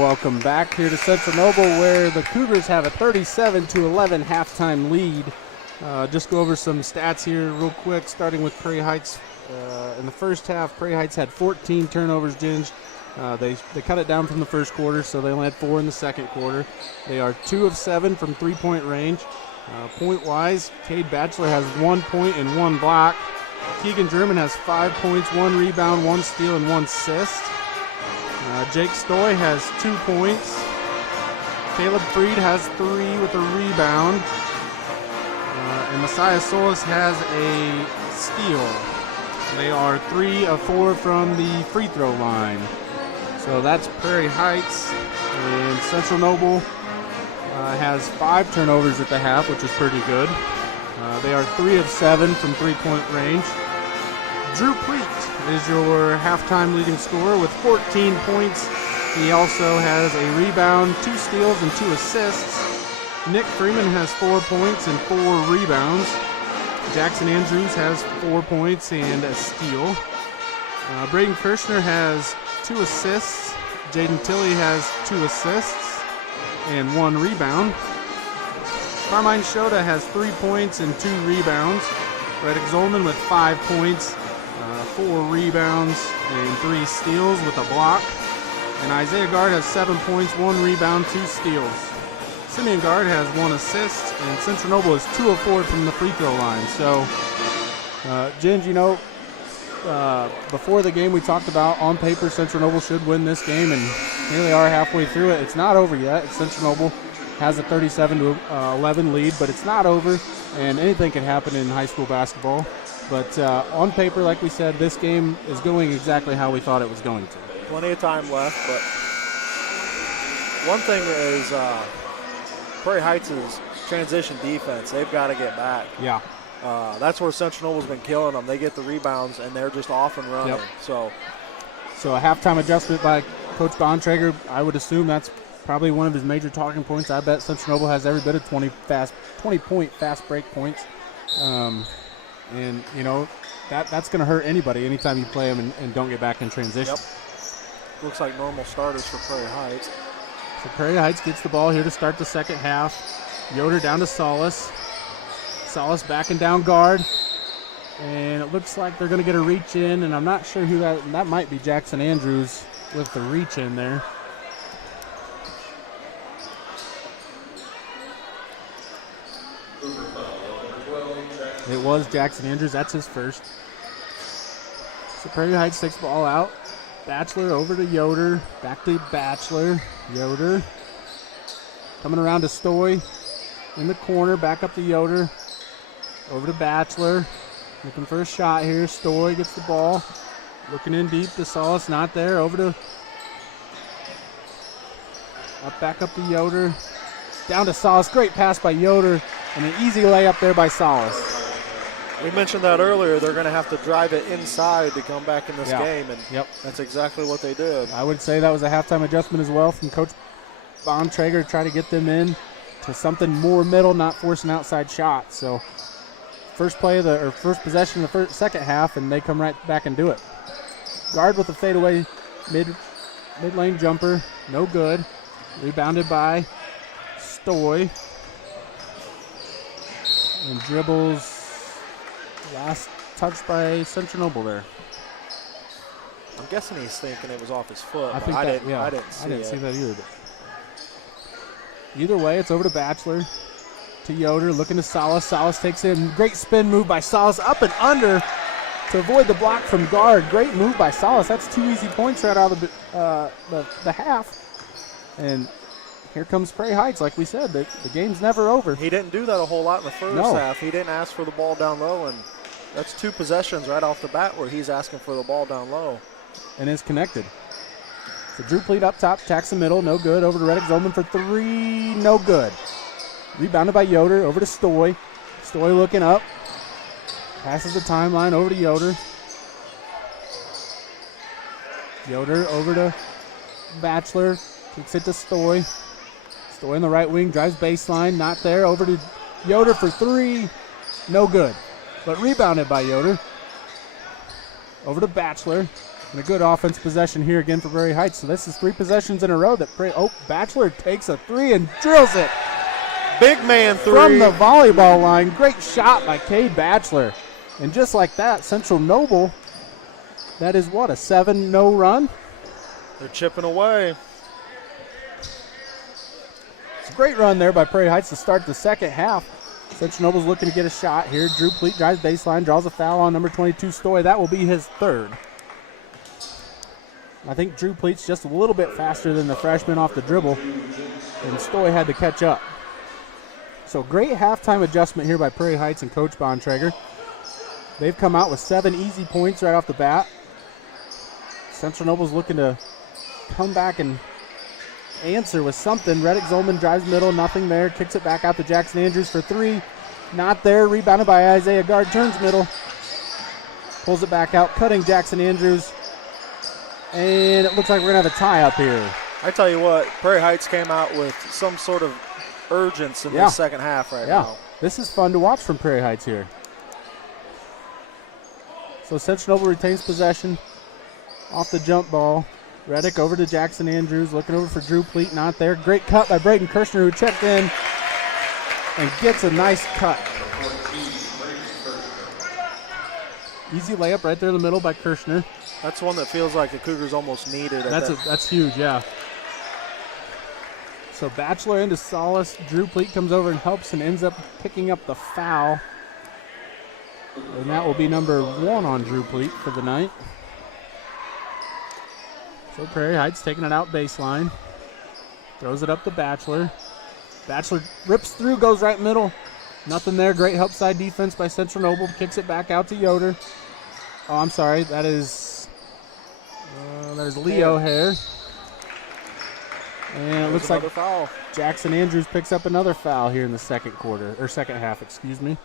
welcome back here to Central Noble, where the Cougars have a 37-11 halftime lead. Just go over some stats here real quick, starting with Prairie Heights. In the first half, Prairie Heights had 14 turnovers, Ginge. They cut it down from the first quarter, so they only had 4 in the second quarter. They are 2 of 7 from three-point range. Point-wise, Cade Batchelor has 1 point and 1 block. Keegan German has 5 points, 1 rebound, 1 steal, and 1 assist. Jake Stoy has 2 points. Caleb Freed has 3 with a rebound. And Messiah Solis has a steal. They are 3 of 4 from the free throw line. So that's Prairie Heights. And Central Noble has 5 turnovers at the half, which is pretty good. They are 3 of 7 from three-point range. Drew Pleat is your halftime leading scorer with 14 points. He also has a rebound, 2 steals, and 2 assists. Nick Freeman has 4 points and 4 rebounds. Jackson Andrews has 4 points and a steal. Braden Kirshner has 2 assists. Jaden Tilley has 2 assists and 1 rebound. Carmine Shota has 3 points and 2 rebounds. Reddick Zolman with 5 points, 4 rebounds, and 3 steals with a block. And Isaiah Gard has 7 points, 1 rebound, 2 steals. Simeon Gard has 1 assist, and Central Noble is 2 of 4 from the free throw line. So, Ginge, you know, before the game we talked about on paper Central Noble should win this game, and here they are halfway through it. It's not over yet. Central Noble has a 37-11 lead, but it's not over, and anything can happen in high school basketball. But on paper, like we said, this game is going exactly how we thought it was going to. Plenty of time left, but one thing is Prairie Heights' transition defense. They've got to get back. Yeah. That's where Central Noble's been killing them. They get the rebounds, and they're just off and running. Yep. So a halftime adjustment by Coach Bontrager. I would assume that's probably one of his major talking points. I bet Central Noble has every bit of 20-point fast break points. And, you know, that's going to hurt anybody anytime you play them and don't get back in transition. Yep. Looks like normal starters for Prairie Heights. So Prairie Heights gets the ball here to start the second half. Yoder down to Solis. Solis backing down guard. And it looks like they're going to get a reach in, and I'm not sure who that might be Jackson Andrews with the reach in there. It was Jackson Andrews. That's his first. So Prairie Heights takes the ball out. Batchelor over to Yoder. Back to Batchelor. Yoder. Coming around to Stoy. In the corner. Back up to Yoder. Over to Batchelor. Looking for a shot here. Stoy gets the ball. Looking in deep to Solis. Not there. Over to... Back up to Yoder. Down to Solis. Great pass by Yoder. And an easy layup there by Solis. We mentioned that earlier. They're going to have to drive it inside to come back in this game, and that's exactly what they did. I would say that was a halftime adjustment as well from Coach Bontrager to try to get them in to something more middle, not force an outside shot. So first possession of the second half, and they come right back and do it. Guard with a fadeaway mid-lane jumper, no good. Rebounded by Stoy. And dribbles. Last touch by Central Noble there. I'm guessing he's thinking it was off his foot. I didn't see that either. Either way, it's over to Batchelor. To Yoder, looking to Solis. Solis takes in. Great spin move by Solis. Up and under to avoid the block from guard. Great move by Solis. That's 2 easy points right out of the half. And here comes Prairie Heights. Like we said, the game's never over. He didn't do that a whole lot in the first half. He didn't ask for the ball down low, and that's 2 possessions right off the bat where he's asking for the ball down low. And it's connected. So Drew Pleat up top, attacks the middle, no good. Over to Reddick Zolman for 3, no good. Rebounded by Yoder, over to Stoy. Stoy looking up. Passes the timeline over to Yoder. Yoder over to Batchelor. Kicks it to Stoy. Stoy in the right wing, drives baseline, not there. Over to Yoder for 3, no good. But rebounded by Yoder. Over to Batchelor. And a good offense possession here again for Prairie Heights. So this is 3 possessions in a row that Batchelor takes a 3 and drills it. Big man 3. From the volleyball line. Great shot by Cade Batchelor. And just like that, Central Noble, that is what, a 7-0 run? They're chipping away. It's a great run there by Prairie Heights to start the second half. Central Noble's looking to get a shot here. Drew Pleat drives baseline, draws a foul on number 22, Stoy. That will be his 3rd. I think Drew Pleat's just a little bit faster than the freshman off the dribble, and Stoy had to catch up. So great halftime adjustment here by Prairie Heights and Coach Bontrager. They've come out with 7 easy points right off the bat. Central Noble's looking to come back and answer with something. Reddick Zolman drives middle, nothing there. Kicks it back out to Jackson Andrews for 3. Not there. Rebounded by Isaiah Guard. Turns middle. Pulls it back out, cutting Jackson Andrews. And it looks like we're going to have a tie up here. I tell you what, Prairie Heights came out with some sort of urgency in the second half right now. This is fun to watch from Prairie Heights here. So Central Noble retains possession off the jump ball. Reddick over to Jackson Andrews, looking over for Drew Pleat, not there. Great cut by Braden Kirshner, who checked in and gets a nice cut. Easy layup right there in the middle by Kirshner. That's one that feels like the Cougars almost needed. That's huge, yeah. So Batchelor into Solace. Drew Pleat comes over and helps and ends up picking up the foul. And that will be number 1 on Drew Pleat for the night. So Prairie Heights taking it out baseline. Throws it up to Batchelor. Batchelor rips through, goes right middle. Nothing there. Great help side defense by Central Noble. Kicks it back out to Yoder. Oh, I'm sorry. That is Leo Hare. And it looks like foul. Jackson Andrews picks up another foul here in the second half, excuse me.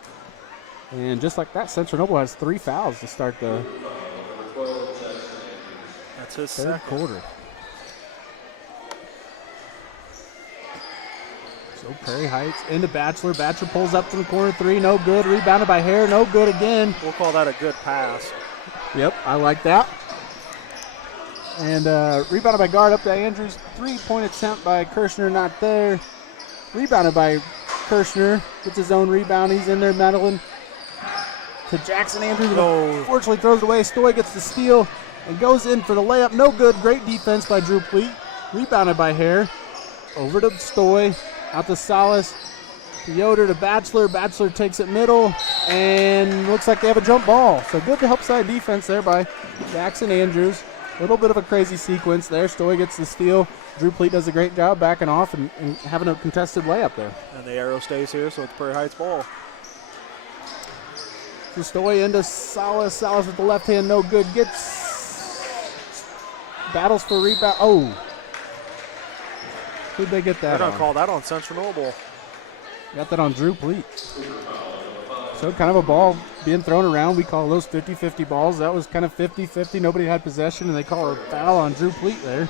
And just like that, Central Noble has 3 fouls to start the That's his third second quarter. So Prairie Heights into Batchelor. Batchelor pulls up from the corner 3, no good. Rebounded by Hare, no good again. We'll call that a good pass. Yep, I like that. And rebounded by Guard up to Andrews. 3-point attempt by Kirshner, not there. Rebounded by Kirshner. Gets his own rebound. He's in there meddling. To Jackson Andrews. Unfortunately throws it away. Stoy gets the steal and goes in for the layup. No good. Great defense by Drew Pleat. Rebounded by Hare. Over to Stoy. Out to Solace. To Yoder to Batchelor. Batchelor takes it middle. And looks like they have a jump ball. So good help side defense there by Jackson Andrews. A little bit of a crazy sequence there. Stoy gets the steal. Drew Pleat does a great job backing off and having a contested layup there. And the arrow stays here, so it's Prairie Heights ball. So Stoy into Solace. Solace with the left hand, no good. Battles for rebound. Oh. Who'd they get that They're going on? to call that on Central Noble. Got that on Drew Pleat. So kind of a ball being thrown around. We call those 50-50 balls. That was kind of 50-50. Nobody had possession, and they call a foul on Drew Pleat there.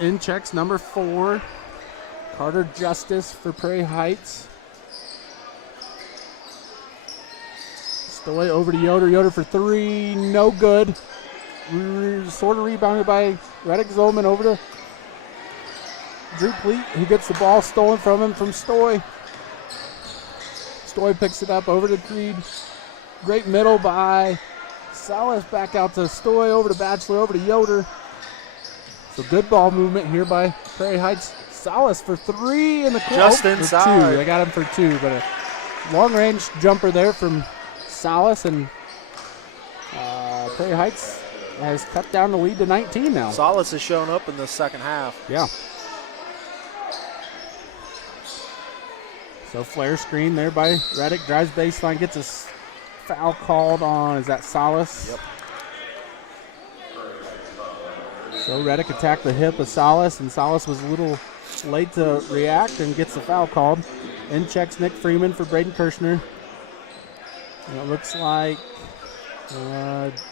In checks number 4. Carter Justice for Prairie Heights. Stoy over to Yoder. Yoder for 3. No good. Sort of rebounded by Reddick Zolman over to Drew Pleat, who gets the ball stolen from him from Stoy. Stoy picks it up over to Creed. Great middle by Salas. Back out to Stoy, over to Batchelor, over to Yoder. So good ball movement here by Prairie Heights. Salas for 3 in the corner. Just inside. 2. They got him for 2, but a long-range jumper there from Salas, and Prairie Heights has cut down the lead to 19 now. Solace has shown up in the second half. Yeah. So flare screen there by Reddick. Drives baseline, gets a foul called on, is that Solace? Yep. So Reddick attacked the hip of Solace, and Solace was a little late to react and gets the foul called. In checks Nick Freeman for Braden Kirshner. And it looks like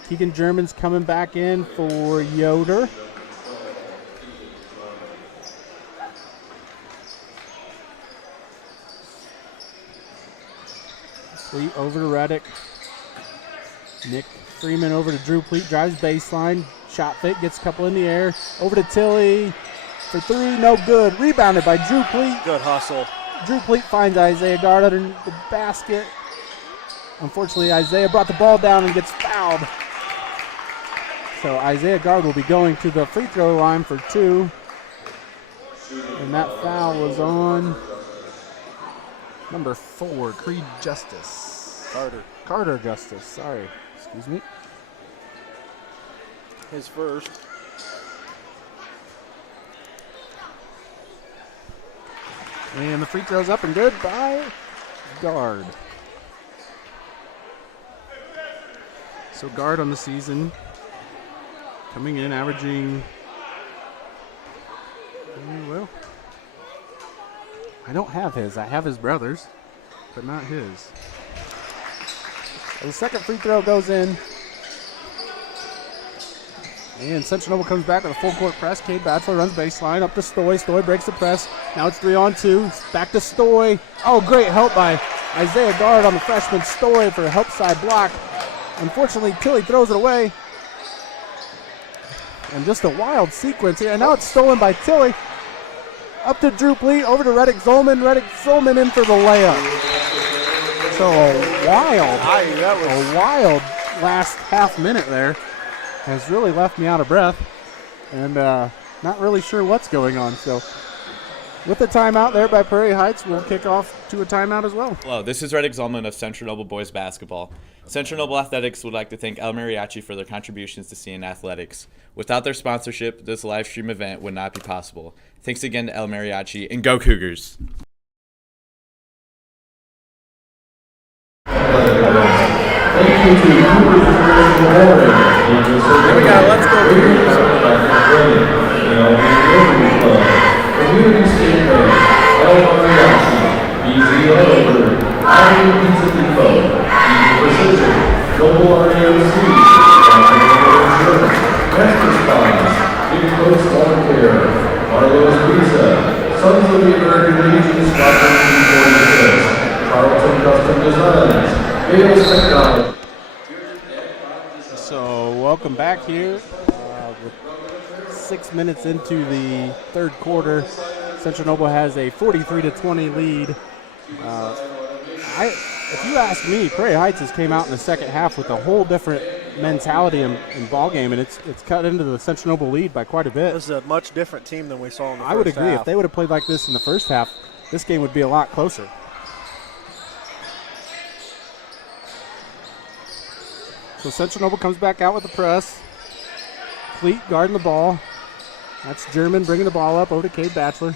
Keegan German's coming back in for Yoder. Over to Reddick. Nick Freeman over to Drew Pleat, drives baseline. Shot fake, gets a couple in the air. Over to Tilly for three, no good. Rebounded by Drew Pleat. Good hustle. Drew Pleat finds Isaiah Guard under the basket. Unfortunately, Isaiah brought the ball down and gets fouled. So Isaiah Guard will be going to the free throw line for two. And that foul was on number 4, Creed Justice. Carter Justice, sorry. Excuse me. His first. And the free throw's up and good by Guard. So Guard on the season, coming in, averaging, well, I don't have his. I have his brother's, but not his. The second free throw goes in. And Central Noble comes back with a full court press. Cade Batchelor runs baseline up to Stoy. Stoy breaks the press. Now it's 3-on-2. Back to Stoy. Oh, great help by Isaiah Guard on the freshman Stoy for a help side block. Unfortunately, Tilly throws it away. And just a wild sequence here. And now it's stolen by Tilly. Up to Drew Pleat, over to Reddick Zolman. Reddick Zolman in for the layup. So a wild last half minute there has really left me out of breath. And not really sure what's going on. So with the timeout there by Prairie Heights, we'll kick off to a timeout as well. Hello, this is Reddick Zolman of Central Noble Boys Basketball. Central Noble Athletics would like to thank El Mariachi for their contributions to CN Athletics. Without their sponsorship, this live stream event would not be possible. Thanks again to El Mariachi, and go Cougars! Thank you to Cougars Here we go, let's go Cougars. Community State Bank, El Mariachi, BZ Over, Albion Pizza Depot, Precision, Global REMC, Master's Bonds, Big Coast Lawncare, Marlow's Pizza, Sons of the American Legion, Squadron 246, Tarlton Custom Designs, Bales Technology. So welcome back here. With 6 minutes into the third quarter, Central Noble has a 43-20 lead. If you ask me, Prairie Heights has came out in the second half with a whole different mentality and ball game, and it's cut into the Central Noble lead by quite a bit. This is a much different team than we saw in the first half. I would agree. If they would have played like this in the first half, this game would be a lot closer. So Central Noble comes back out with the press. Pleat guarding the ball. That's German bringing the ball up over to Cade Batchelor.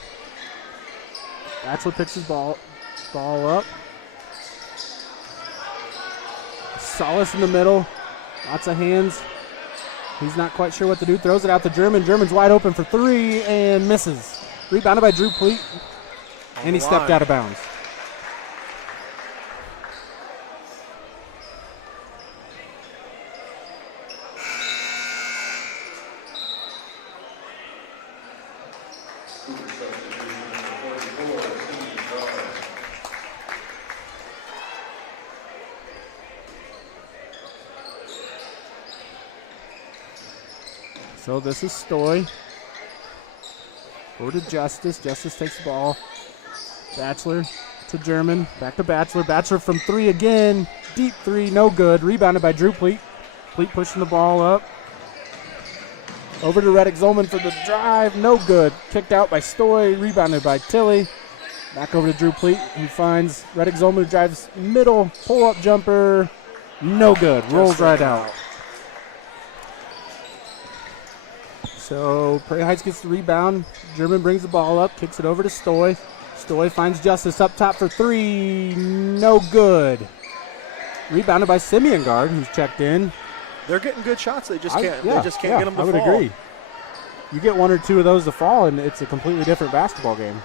Batchelor picks his ball up. Solace in the middle. Lots of hands. He's not quite sure what to do. Throws it out to German. German's wide open for three and misses. Rebounded by Drew Pleat. And he stepped out of bounds. So this is Stoy. Over to Justice. Justice takes the ball. Batchelor to German. Back to Batchelor. Batchelor from three again. Deep three, no good. Rebounded by Drew Pleat. Pleat pushing the ball up. Over to Reddick Zolman for the drive. No good. Kicked out by Stoy. Rebounded by Tilly. Back over to Drew Pleat. He finds Reddick Zolman who drives middle. Pull-up jumper. No good. Rolls right out. So Prairie Heights gets the rebound. German brings the ball up, kicks it over to Stoy. Stoy finds Justice up top for three. No good. Rebounded by Simeon Guard, who's checked in. They're getting good shots. They just can't. They just can't get them to fall. I would agree. You get one or two of those to fall, and it's a completely different basketball game.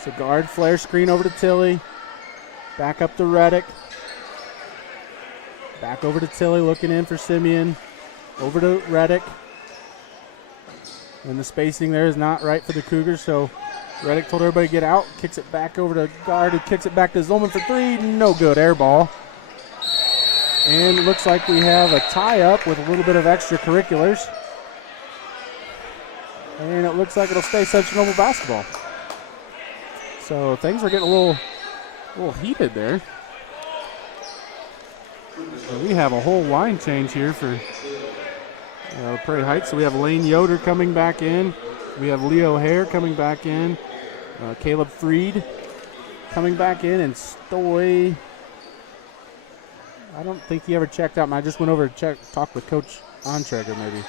So Guard flare screen over to Tilly. Back up to Reddick. Back over to Tilly, looking in for Simeon. Over to Reddick. And the spacing there is not right for the Cougars, so Reddick told everybody to get out. Kicks it back over to Guard, who kicks it back to Zolman for three. No good. Air ball. And it looks like we have a tie-up with a little bit of extracurriculars. And it looks like it'll stay Central Noble basketball. So things are getting a little heated there. And we have a whole line change here for Prairie Heights. So we have Lane Yoder coming back in. We have Leo Hare coming back in. Caleb Freed coming back in. And Stoy, I don't think he ever checked out. I just went over to talk with Coach Ontreger maybe.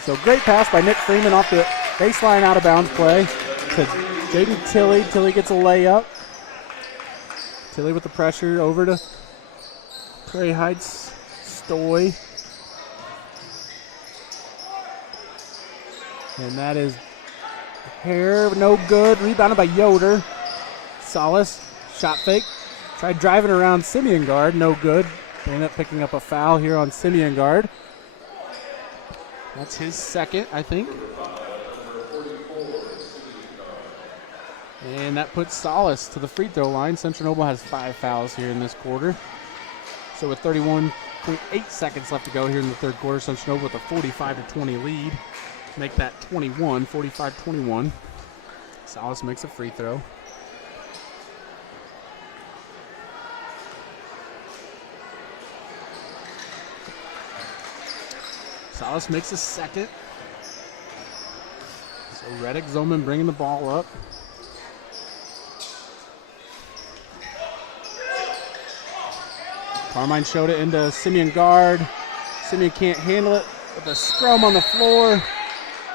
So great pass by Nick Freeman off the baseline out of bounds play to Jaden Tilley. Tilley gets a layup. Tilley with the pressure over to Prairie Heights. Stoy. And that is Hare, no good. Rebounded by Yoder. Solace, shot fake. Tried driving around Simeon guard, no good. They end up picking up a foul here on Simeon guard. That's his second, I think. And that puts Solace to the free throw line. Central Noble has 5 fouls here in this quarter. So with 31.8 seconds left to go here in the third quarter, Central Noble with a 45-20 lead. Make that 21, 45-21. Solace makes a free throw. Solace makes a second. So Reddick Zoman bringing the ball up. Carmine showed it into Simeon guard. Simeon can't handle it with a scrum on the floor.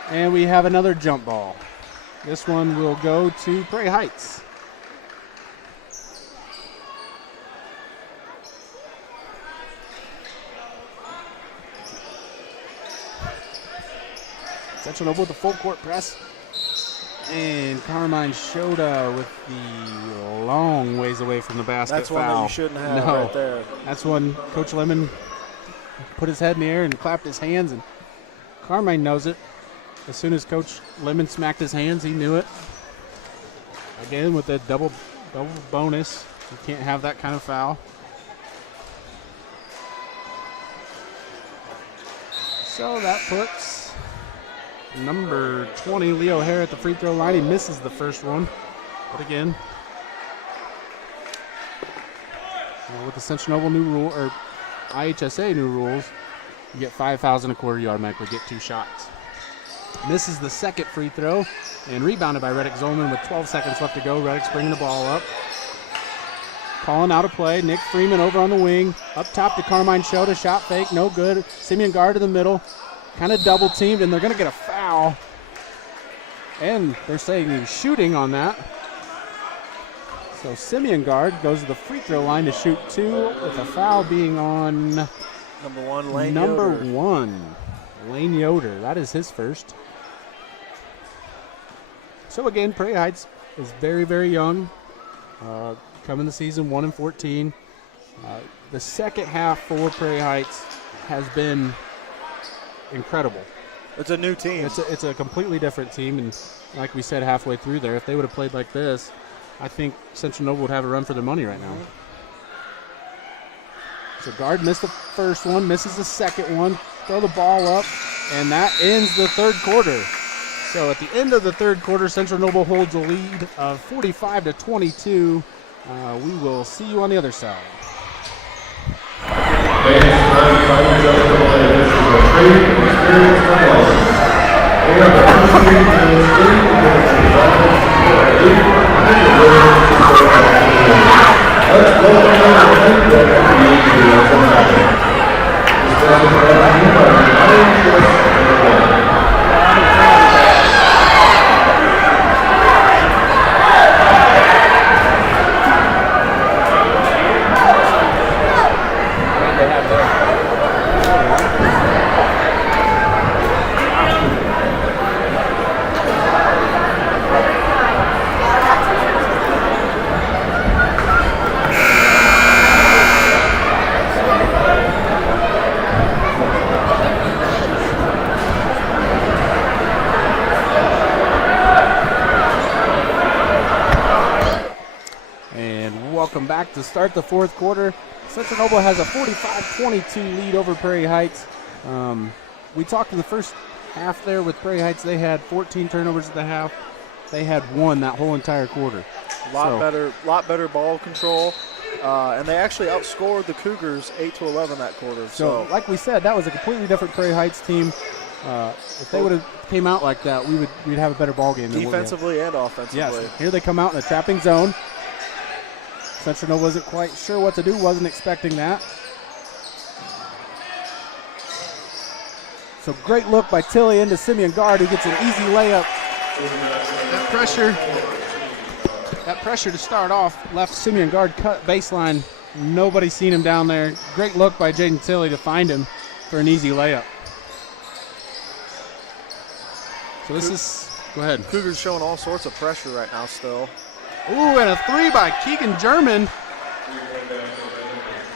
And we have another jump ball. This one will go to Prairie Heights. Central Noble with the full court press. And Carmine Shota with the long ways away from the basket. That's foul. One that you shouldn't have right there. That's when Coach Lemon put his head in the air and clapped his hands, and Carmine knows it. As soon as Coach Lemon smacked his hands, he knew it. Again, with the double bonus, you can't have that kind of foul. So that puts number 20, Leo Hare, at the free throw line. He misses the first one. But again, with the Central Noble new rule, or IHSA new rules, you get 5 fouls in a quarter, you automatically get 2 shots. Misses the second free throw and rebounded by Reddick Zolman with 12 seconds left to go. Reddick's bringing the ball up. Calling out a play. Nick Freeman over on the wing. Up top to Carmine Shota. Shot fake. No good. Simeon guard in the middle. Kind of double teamed, and they're going to get a foul. And they're saying he's shooting on that. So Simeon guard goes to the free throw line to shoot 2, with a foul being on number 1, Lane Yoder. Lane Yoder. That is his first. So again, Prairie Heights is very, very young. Coming the season 1-14. The second half for Prairie Heights has been incredible. It's a new team. It's a completely different team, and like we said halfway through there, if they would have played like this, I think Central Noble would have a run for their money right now. So guard missed the first one, misses the second one. Throw the ball up, and that ends the third quarter. So at the end of the third quarter, Central Noble holds a lead of 45-22. We will see you on the other side. To start the fourth quarter, Central Noble has a 45-22 lead over Prairie Heights. We talked in the first half there with Prairie Heights. They had 14 turnovers at the half. They had 1 that whole entire quarter. Lot better ball control, and they actually outscored the Cougars 8-11 that quarter. So, like we said, that was a completely different Prairie Heights team. If they would have came out like that, we'd have a better ball game. Defensively and offensively. Yes. Here they come out in a trapping zone. Central Noble wasn't quite sure what to do. Wasn't expecting that. So great look by Tilly into Simeon Guard, who gets an easy layup. That pressure to start off left Simeon Guard cut baseline. Nobody seen him down there. Great look by Jaden Tilly to find him for an easy layup. So this is, go ahead. Cougars showing all sorts of pressure right now still. Ooh, and a 3 by Keegan German.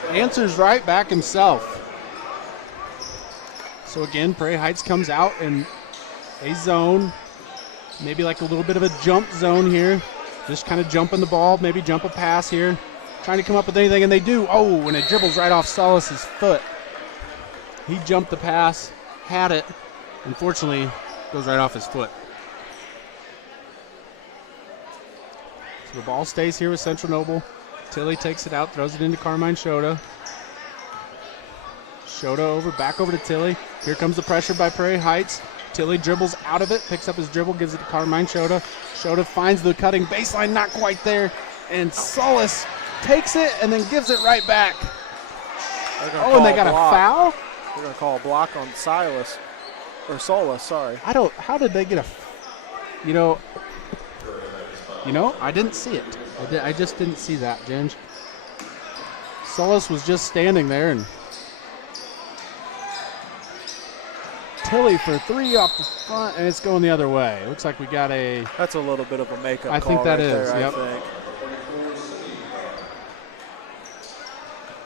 Answers right back himself. So again, Prairie Heights comes out in a zone, maybe like a little bit of a jump zone here. Just kind of jumping the ball, maybe jump a pass here. Trying to come up with anything, and they do. Oh, and it dribbles right off Solis's foot. He jumped the pass, had it. Unfortunately, goes right off his foot. So the ball stays here with Central Noble. Tilly takes it out, throws it into Carmine Shota. Shota back over to Tilly. Here comes the pressure by Prairie Heights. Tilly dribbles out of it, picks up his dribble, gives it to Carmine Shota. Shota finds the cutting baseline, not quite there. And Solis takes it and then gives it right back. Oh, and they got a foul? They're going to call a block on Solis, sorry. How did they get you know, I didn't see it. I just didn't see that, Ginge. Solis was just standing there, and Tilly for 3 off the front, and it's going the other way. Looks like we got a... That's a little bit of a makeup I call think that right is, there, yep. I think.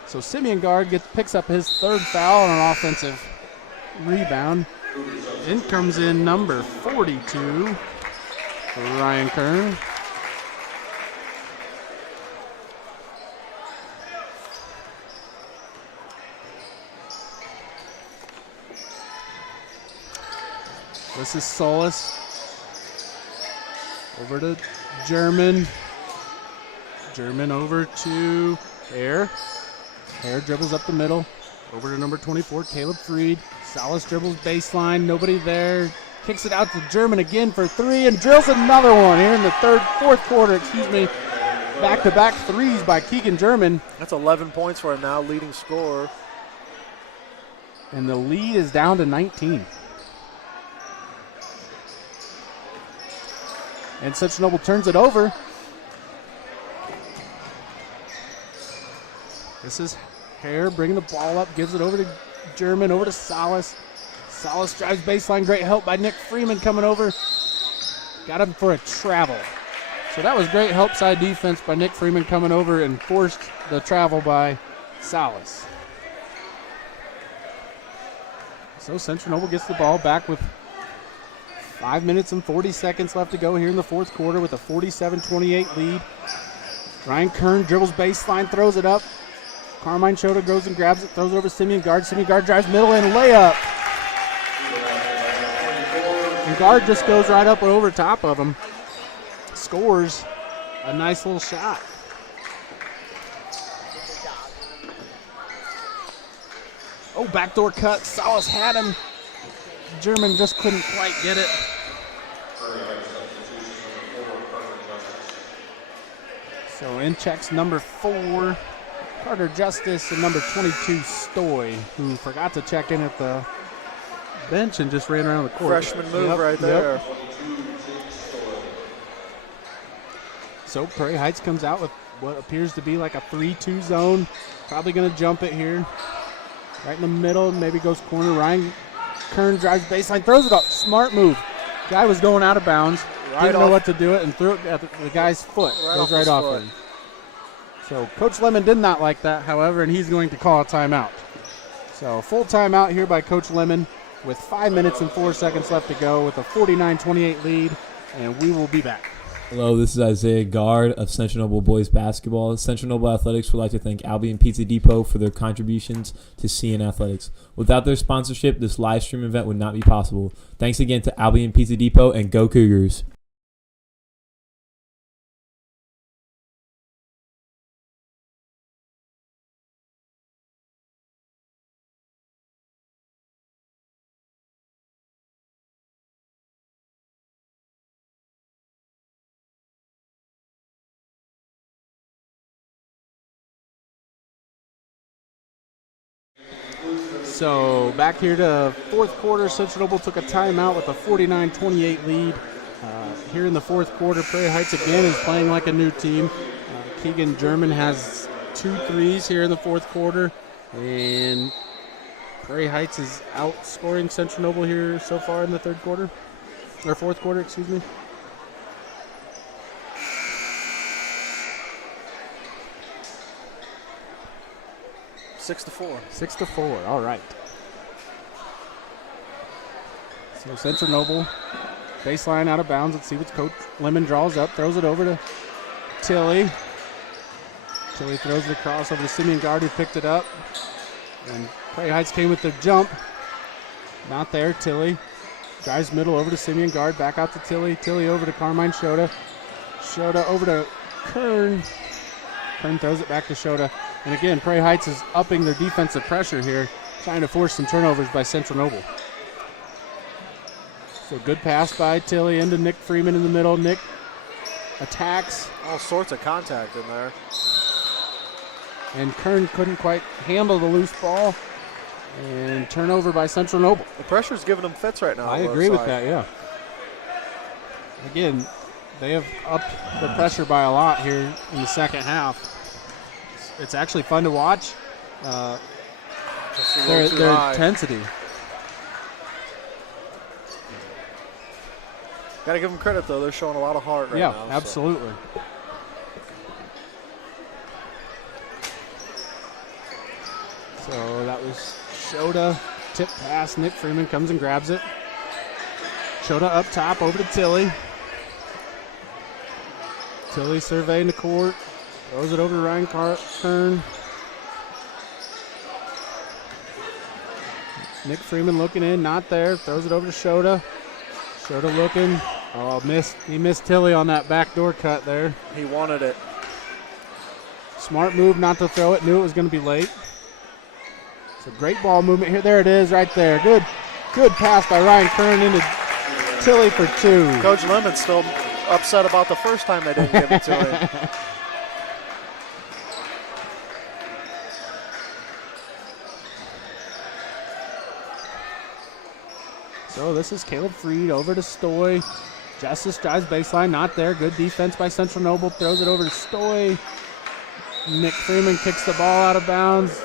So Simeon Guard picks up his 3rd foul on an offensive rebound. In comes in number 42 for Ryan Kern. This is Solis. Over to German. German over to Hare. Hare dribbles up the middle. Over to number 24, Caleb Freed. Solis dribbles baseline. Nobody there. Kicks it out to German again for 3 and drills another one here in the fourth quarter. Back-to-back threes by Keegan German. That's 11 points for him now, leading scorer. And the lead is down to 19. And Central Noble turns it over. This is Hare bringing the ball up, gives it over to German, over to Solis. Solis drives baseline, great help by Nick Freeman coming over. Got him for a travel. So that was great help side defense by Nick Freeman coming over and forced the travel by Solis. So Central Noble gets the ball back with 5 minutes and 40 seconds left to go here in the fourth quarter with a 47-28 lead. Ryan Kern dribbles baseline, throws it up. Carmine Shota goes and grabs it, throws it over to Simeon Guard. Simeon Guard drives middle and layup. And Guard just goes right up and over top of him. Scores a nice little shot. Oh, backdoor cut. Solis had him. German just couldn't quite get it. So in checks number 4, Carter Justice, and number 22, Stoy, who forgot to check in at the bench and just ran around the court. Freshman move right there. Yep. So Prairie Heights comes out with what appears to be like a 3-2 zone. Probably going to jump it here. Right in the middle, maybe goes corner. Ryan Kern drives baseline, throws it up. Smart move. Guy was going out of bounds. Didn't know what to do it and threw it at the guy's foot. Goes right off him. So Coach Lemon did not like that, however, and he's going to call a timeout. So full timeout here by Coach Lemon with 5 minutes and 4 seconds left to go with a 49-28 lead, and we will be back. Hello, this is Isaiah Guard of Central Noble Boys Basketball. Central Noble Athletics would like to thank Albion Pizza Depot for their contributions to CN Athletics. Without their sponsorship, this live stream event would not be possible. Thanks again to Albion Pizza Depot, and go Cougars! So back here to fourth quarter, Central Noble took a timeout with a 49-28 lead. Here in the fourth quarter, Prairie Heights again is playing like a new team. Keegan German has 2 threes here in the fourth quarter, and Prairie Heights is outscoring Central Noble here so far in the fourth quarter, excuse me. 6-4. 6-4, all right. So Central Noble, baseline out of bounds. Let's see what Coach Lemon draws up, throws it over to Tilly. Tilly throws it across over to Simeon Guard, who picked it up. And Prairie Heights came with their jump. Not there, Tilly. Drives middle over to Simeon Guard, back out to Tilly. Tilly over to Carmine Shota. Shota over to Kern. Kern throws it back to Shota. And again, Prairie Heights is upping their defensive pressure here, trying to force some turnovers by Central Noble. So good pass by Tilly into Nick Freeman in the middle. Nick attacks. All sorts of contact in there. And Kern couldn't quite handle the loose ball. And turnover by Central Noble. The pressure's giving them fits right now. I agree with that, yeah. Again, they have upped the pressure by a lot here in the second half. It's actually fun to watch. Their intensity. Got to give them credit, though. They're showing a lot of heart right now. Yeah, absolutely. So that was Shota. Tip pass. Nick Freeman comes and grabs it. Shota up top over to Tilly. Tilly surveying the court. Throws it over to Ryan Kern. Nick Freeman looking in, not there. Throws it over to Shota. Shota looking. Oh, missed. He missed Tilly on that backdoor cut there. He wanted it. Smart move not to throw it. Knew it was going to be late. So great ball movement here. There it is right there. Good pass by Ryan Kern into Tilly for 2. Coach Lemon's still upset about the first time they didn't give it to him. So this is Caleb Freed over to Stoy. Justice drives baseline, not there. Good defense by Central Noble. Throws it over to Stoy. Nick Freeman kicks the ball out of bounds.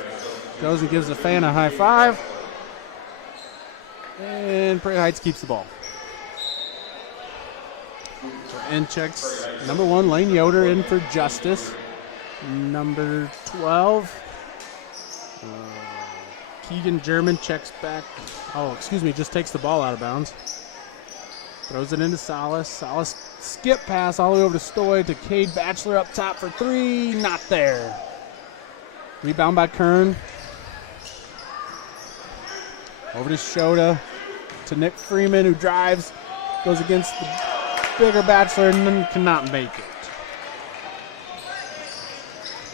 Goes and gives the fan a high five. And Prairie Heights keeps the ball. And checks number 1, Lane Yoder, in for Justice. Number 12, Keegan German checks back. Just takes the ball out of bounds. Throws it into Salas. Salas skip pass all the way over to Stoy to Cade Batchelor up top for 3. Not there. Rebound by Kern. Over to Shota. To Nick Freeman, who drives. Goes against the bigger Batchelor and then cannot make it.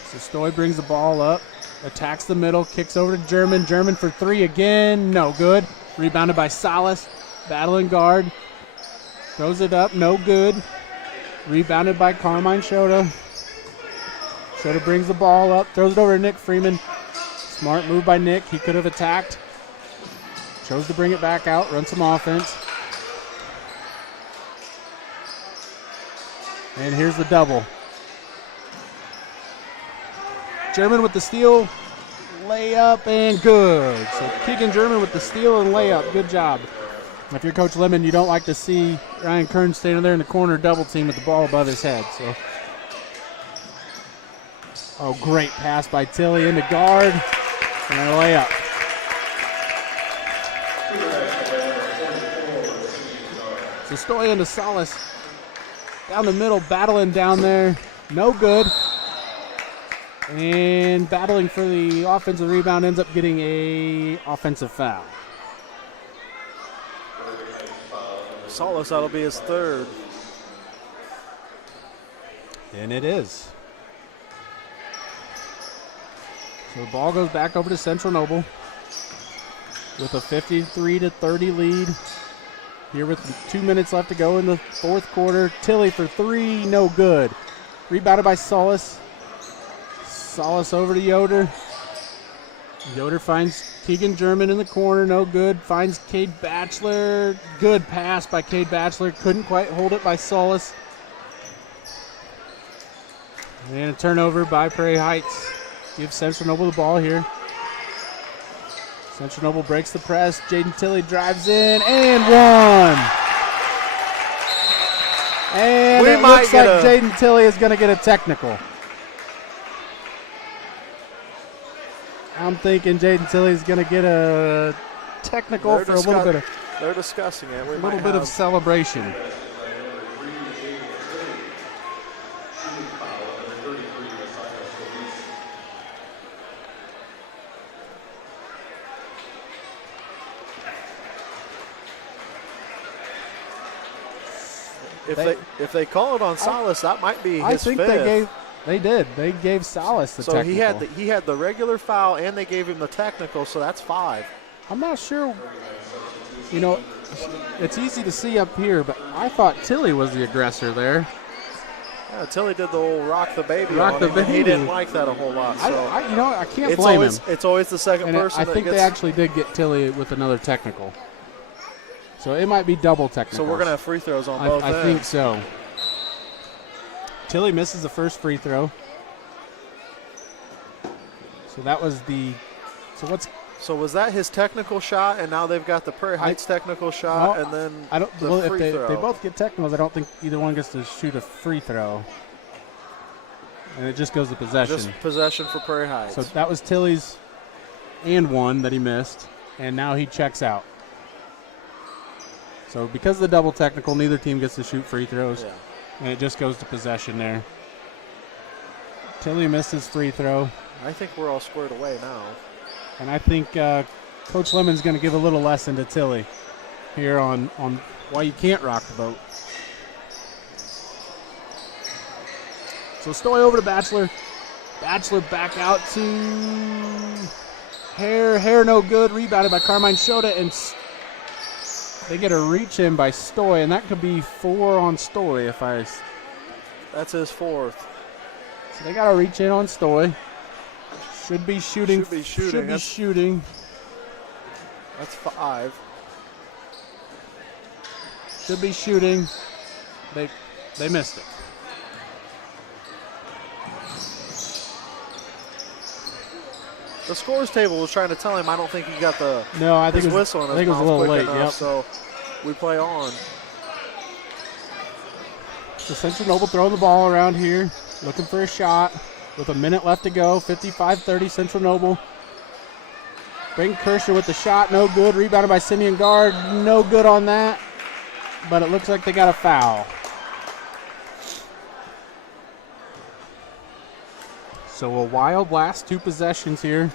So Stoy brings the ball up. Attacks the middle, kicks over to German. German for 3 again. No good. Rebounded by Salas. Battling guard. Throws it up. No good. Rebounded by Carmine Shota. Shota brings the ball up. Throws it over to Nick Freeman. Smart move by Nick. He could have attacked. Chose to bring it back out. Run some offense. And here's the double. German with the steal, layup, and good. So Keegan German with the steal and layup. Good job. If you're Coach Lemon, you don't like to see Ryan Kern standing there in the corner double team with the ball above his head. So, great pass by Tilly into guard and a layup. So Stoy into Salas. Down the middle, battling down there. No good. And battling for the offensive rebound, ends up getting a offensive foul. Salas, that'll be his third. And it is. So the ball goes back over to Central Noble with a 53-30 lead. Here with 2 minutes left to go in the fourth quarter. Tilly for three, no good. Rebounded by Salas. Salas over to Yoder. Yoder finds Keegan German in the corner, no good. Finds Cade Batchelor. Good pass by Cade Batchelor. Couldn't quite hold it by Salas. And a turnover by Prairie Heights. Gives Central Noble the ball here. Central Noble breaks the press. Jaden Tilly drives in and one. And it looks like Jaden Tilly is going to get a technical. I'm thinking Jaden Tilly is going to get a technical for a little bit of. They're discussing it. A little bit of celebration. If they call it on Salas, that might be his fifth. They did. They gave Salas the technical. So he had the regular foul and they gave him the technical, so that's 5. I'm not sure. You know, it's easy to see up here, but I thought Tilly was the aggressor there. Yeah, Tilly did the old rock the baby rock on the him, baby. and he didn't like that a whole lot. So I can't blame him. It's always the second person I that think gets. they actually did get Tilly with another technical. So it might be double technical. So we're going to have free throws on both ends. I think so. Tilly misses the first free throw. So that was the. So was that his technical shot, and now they've got the Prairie Heights technical shot, and then if they both get technicals, I don't think either one gets to shoot a free throw. And it just goes to possession. Just possession for Prairie Heights. So that was Tilly's and one that he missed, and now he checks out. So because of the double technical, neither team gets to shoot free throws, and it just goes to possession there. Tilly missed his free throw. I think we're all squared away now. And I think Coach Lemon's going to give a little lesson to Tilly here on why you can't rock the boat. So Stoy over to Batchelor. Batchelor back out to Hare. Hare no good. Rebounded by Carmine Shota, and they get a reach in by Stoy, and that could be 4 on Stoy That's his 4th. So they got to reach in on Stoy. Should be shooting. That's 5. Should be shooting. They missed it. The scores table was trying to tell him I don't think he got the his whistle in his I think it was a mouth little quick late. enough, so we play on. So Central Noble throwing the ball around here, looking for a shot with a minute left to go. 55-30 Central Noble. Brayden Kershaw with the shot, no good. Rebounded by Simeon Guard, no good on that. But it looks like they got a foul. So a wild last 2 possessions here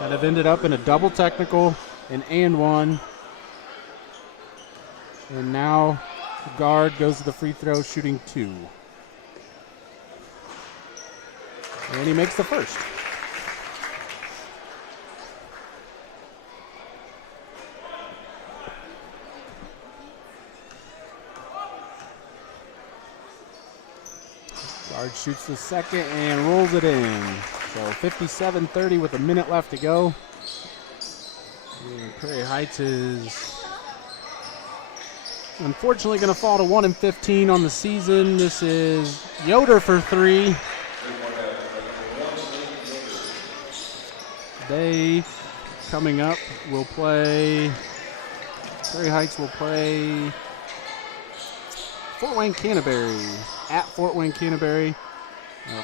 that have ended up in a double technical, an and one. And now Guard goes to the free throw, shooting 2. And he makes the first. Guard shoots the second and rolls it in. So 57-30 with a minute left to go. And Prairie Heights is unfortunately going to fall to 1-15 on the season. This is Yoder for 3. They, coming up, will play, Prairie Heights will play Fort Wayne Canterbury at Fort Wayne Canterbury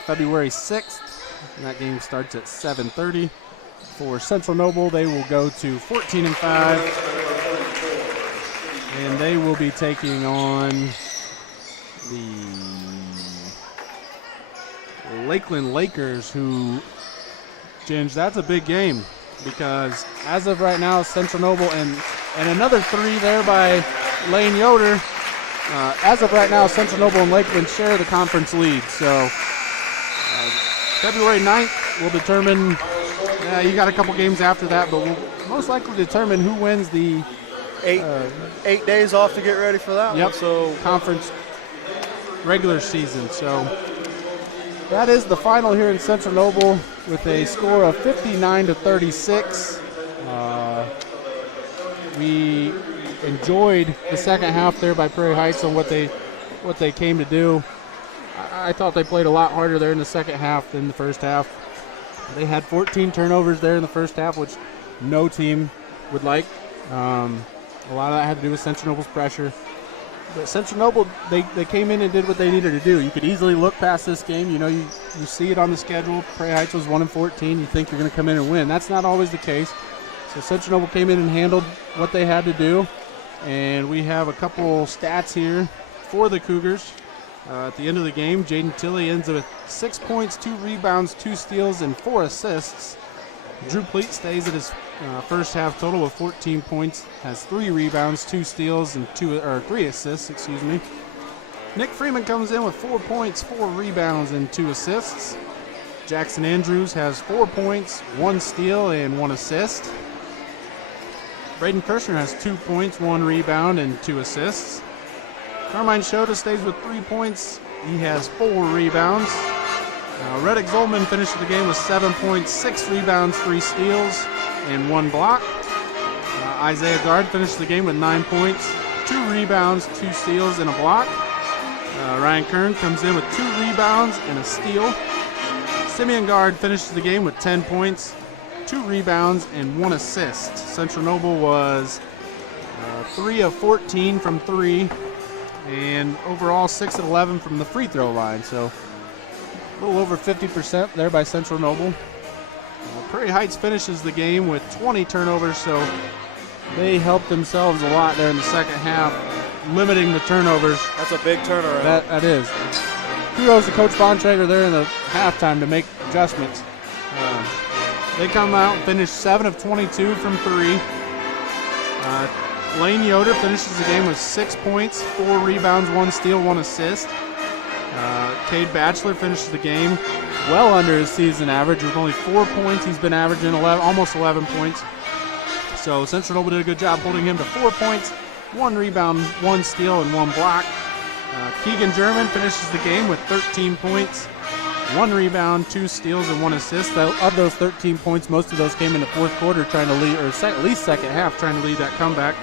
February 6th. And that game starts at 7:30. For Central Noble, they will go to 14-5. And they will be taking on Lakeland Lakers, who, Ginge, that's a big game because as of right now, Central Noble and another 3 there by Lane Yoder. As of right now, Central Noble and Lakeland share the conference lead. So February 9th will determine, you got a couple games after that, but will most likely determine who wins the 8 days off to get ready for that one. So conference regular season. So that is the final here in Central Noble with a score of 59-36. We enjoyed the second half there by Prairie Heights on what they came to do. I thought they played a lot harder there in the second half than the first half. They had 14 turnovers there in the first half, which no team would like. A lot of that had to do with Central Noble's pressure. But Central Noble, they came in and did what they needed to do. You could easily look past this game. You know, you see it on the schedule. Prairie Heights was 1-14. You think you're going to come in and win. That's not always the case. So Central Noble came in and handled what they had to do. And we have a couple stats here for the Cougars. At the end of the game, Jaden Tilley ends with 6 points, 2 rebounds, 2 steals, and 4 assists. Drew Pleat stays at his first half total of 14 points, has 3 rebounds, 2 steals, and 3 assists, Nick Freeman comes in with 4 points, 4 rebounds, and 2 assists. Jackson Andrews has 4 points, 1 steal, and 1 assist. Braden Kirshner has 2 points, 1 rebound, and 2 assists. Carmine Shota stays with 3 points. He has 4 rebounds. Reddick Zolman finished the game with 7 points, 6 rebounds, 3 steals, and 1 block. Isaiah Gard finished the game with 9 points, 2 rebounds, 2 steals, and a block. Ryan Kern comes in with 2 rebounds and a steal. Simeon Gard finishes the game with 10 points, 2 rebounds, and 1 assist. Central Noble was 3 of 14 from 3, and overall 6 of 11 from the free throw line. So a little over 50% there by Central Noble. Prairie Heights finishes the game with 20 turnovers, so they helped themselves a lot there in the second half, limiting the turnovers. That's a big turnaround. That is. Kudos to Coach Bontrager there in the halftime to make adjustments. They come out and finish 7 of 22 from 3. Lane Yoder finishes the game with 6 points, 4 rebounds, 1 steal, 1 assist. Cade Batchelor finishes the game well under his season average with only 4 points. He's been averaging almost 11 points. So Central Noble did a good job holding him to 4 points, 1 rebound, 1 steal, and 1 block. Keegan German finishes the game with 13 points, 1 rebound, 2 steals, and 1 assist. Of those 13 points, most of those came in the fourth quarter trying to lead, or at least second half trying to lead that comeback.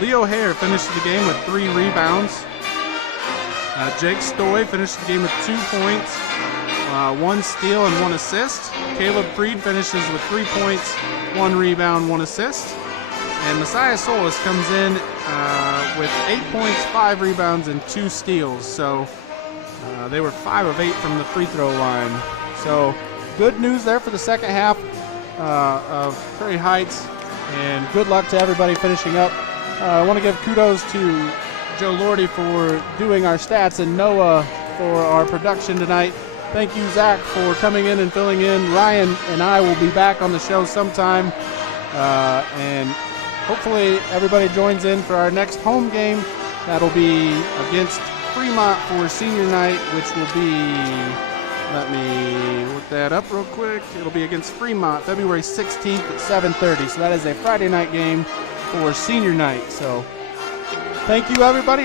Leo Hare finished the game with 3 rebounds. Jake Stoy finished the game with 2 points, 1 steal, and 1 assist. Caleb Freed finishes with 3 points, 1 rebound, 1 assist. And Messiah Solis comes in with 8 points, 5 rebounds, and 2 steals. So they were 5 of 8 from the free throw line. So good news there for the second half of Prairie Heights. And good luck to everybody finishing up. I want to give kudos to Joe Lordy for doing our stats and Noah for our production tonight. Thank you, Zach, for coming in and filling in. Ryan and I will be back on the show sometime. And hopefully everybody joins in for our next home game. That'll be against Fremont for senior night, which will be, let me look that up real quick. It'll be against Fremont February 16th at 7:30. So that is a Friday night game for senior night. So thank you, everybody.